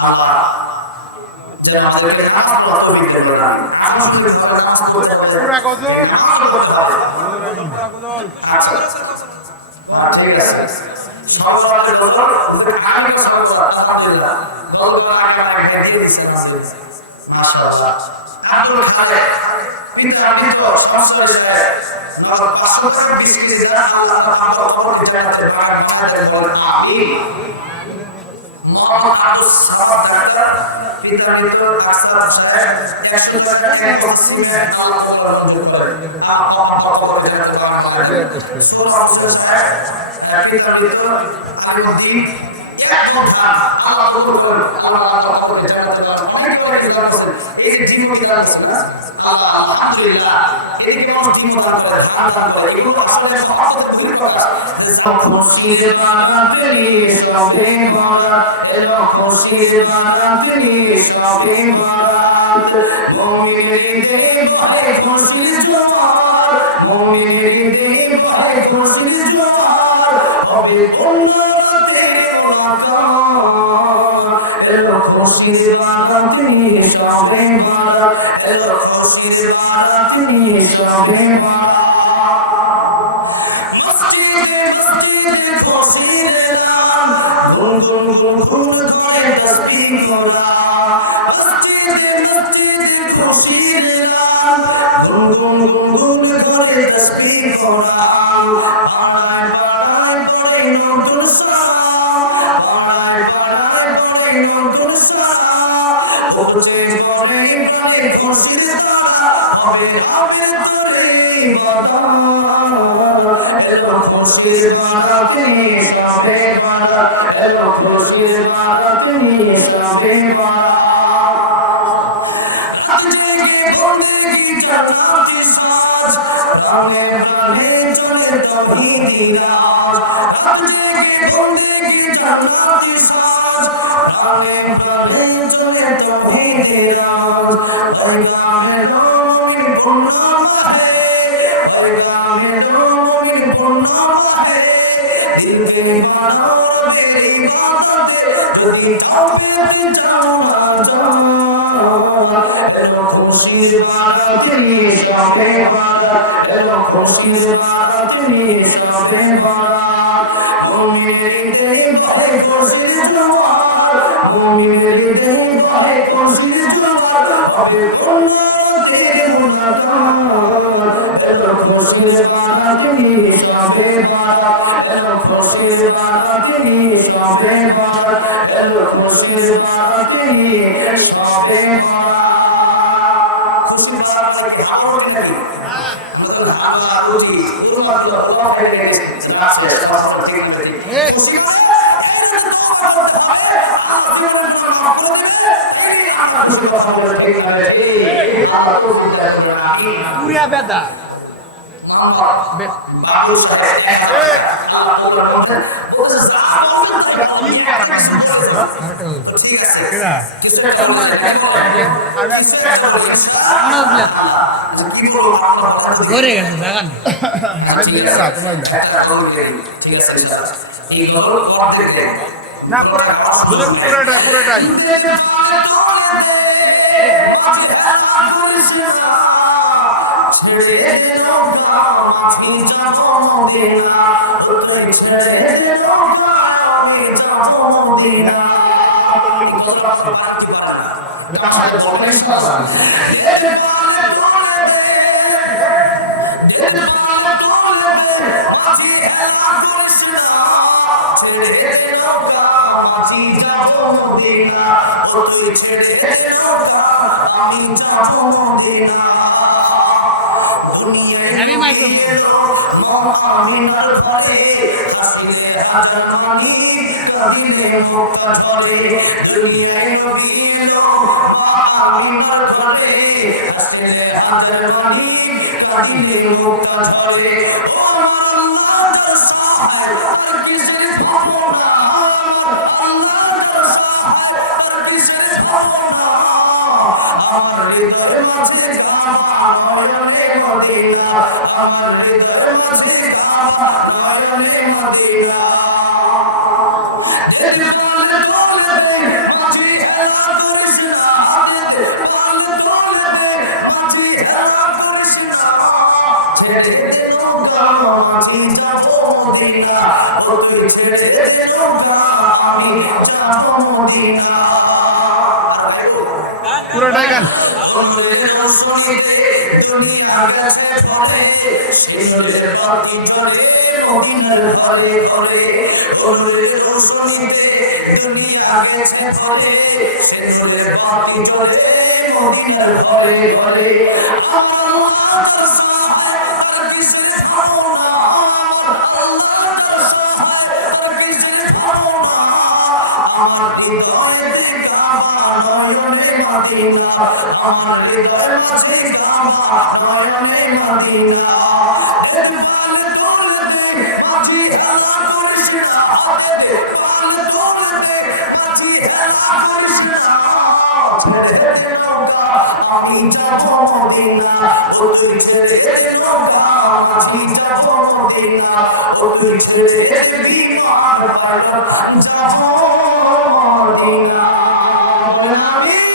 Allah যেন আমাদেরকে নামাজ পড়তে দিতে পারেন আমরা যদি নামাজ পড়তে পারি নামাজ পড়তে হবে আচ্ছা ঠিক আছে সর্ববাদের বদল ওদের আগামী কথা বলা আলহামদুলিল্লাহ দলগত আগামী দেখিয়েছেন মাশাআল্লাহ আব্দুল খালেক পিতা মৃত সংস্কারিত নগদ 500 টাকা বেশি দিয়ে আল্লাহ তাআলা খবর দিতে আমাদের বাগান বানাতে বলেন আমিন মোহাম্মদ আব্দুল সামাদ ডাক্তার বিদ্যানিত আসলাম সাহেব 100 টাকা এক অক্সিজেন আল্লাহ তাআলা মঞ্জুর করেন আমার খবর দিতে আমাদের সুরা আব্দুল সাহেব বিদ্যানিত আলিমুদ্দিন এক ঘন্টা আল্লাহ কবুল করেন আল্লাহ তাআলা খবর দিতে আমাদের অনেক বড় কিছু দান করেন এই যে জীবন কি দান করেন না আল্লাহ আলহামদুলিল্লাহ এই যে কেমন জীবন দান করে দান করে এগুলো আপনাদের মহব্বতের মূল কথা খুশির বারাতে সবে বারাত এলো খুশির বারাতে সবে বারাত মুমিনের হৃদয়ে বহে খুশির জোয়ার মুমিনের হৃদয়ে বহে খুশির জোয়ার হবে উন্নতে এলো খুশির বারাতে সবে বারাত এলো খুশির বারাতে সবে বারাত খুশির নাম গুন গুন গুন গুন করে তসবিহ খোদা মসজিদে খুশির নাম গুন গুন গুন গুন করে তসবিহ খোদা পাড়ায় পাড়ায় করে নতুন সালাম পাড়ায় পাড়ায় করে নতুন সালাম উপজে করে করে খুশির তারা হবে হবে করে বাবা এলো খুশির বারাতে সবে বারাত এলো খুশির বারাতে সবে বারাত আজকে বন্দেগি জান্নাতি সাজ রামে রাহে চলে তৌহিদি রাজ আজকে বন্দেগি জান্নাতি সাজ রামে রাহে চলে তৌহিদি রাজ ওই রামে রোই ফুলনা হে ওই রামে রোই ফুলনা হে दिल के मानो तेरी बातें যদি হবে যাও এলো খুশির বারাতে সবে বারাত এলো খুশির বারাতে সবে বারাত মুমিনের হৃদয়ে বহে খুশির জোয়ার মুমিনের হৃদয়ে বহে খুশির জোয়ার হবে উন্নতির মুনাজাত এলো খুশির বারাতে সবে বারাত এলো খুশির বারাতে সবে বারাত এলো খুশির বারাতে সবে বারাত খুশির বারাত কি ভালো নাকি নতুন আল্লাহ রুজি তোমার দোয়া খাইতে গেছে আজকে সবার ঠিক করে খুশি আল্লাহ জীবনে তোমার মাফ করে এই আল্লাহ খুশি কথা বলে ঠিক করে এই আল্লাহ তো দিতে হবে না আমিন পুরা বেদা বাবু সাহেব আল্লাহ কবুল করেন ঠিক আছে কিছুটা কি বলবো ঘরে গেছে জায়গা নেই ঠিক আছে এই বড় কমপ্লিট না পুরোটাই ছেড়ে দিল আমি যাব মদিনা ছেড়ে দিল আমি যাব মদিনা আমি যাব মদিনা আমি যাব মদিনা আমি মাইক্রোফোন মহামিনার ঘরে থাকিলে হাজার মানি রহিলে মুক্ত ধরে দুনিয়ায় নবী এলো মহামিনার ঘরে থাকিলে হাজার মানি রহিলে মুক্ত ধরে ও আল্লাহ সাহায় কিসে ভাবনা আল্লাহ সাহায় কিসে ভাবনা আমার হৃদয় মাঝে কাঁপা নয়নে মদিনা আমার হৃদয় মাঝে কাঁপা নয়নে মদিনা যেতে পারলে তোলে দে মাঝি হেলা করিস না যেতে পারলে তোলে দে মাঝি হেলা করিস না ছেড়ে দে নৌকা মাঝি যাবো মদিনা ও তুই ছেড়ে দে নৌকা আমি যাবো মদিনা পুরোটাই গান মদিনার ঘরে ঘরে অনুরের রোশনীতে দুনিয়াকে ঘরে সেনুরের পাখি ঘরে মদিনার ঘরে ঘরে আমার কিসে ভাবো না আমার হৃদয়ে কাঁপা নয়নে মদিনা আমার হৃদয় মাঝে কাঁপা নয়নে মদিনা পালে তোলে দে মাঝি হেলা করিস না পালে তোলে দে মাঝি হেলা করিস না ছেড়ে দে নৌকা আমি যাবো মদিনা ও তুই ছেড়ে দে নৌকা আমি যাবো মদিনা ও তুই ছেড়ে দে বিমান পায়রা যাবো মদিনা বলেন আমিন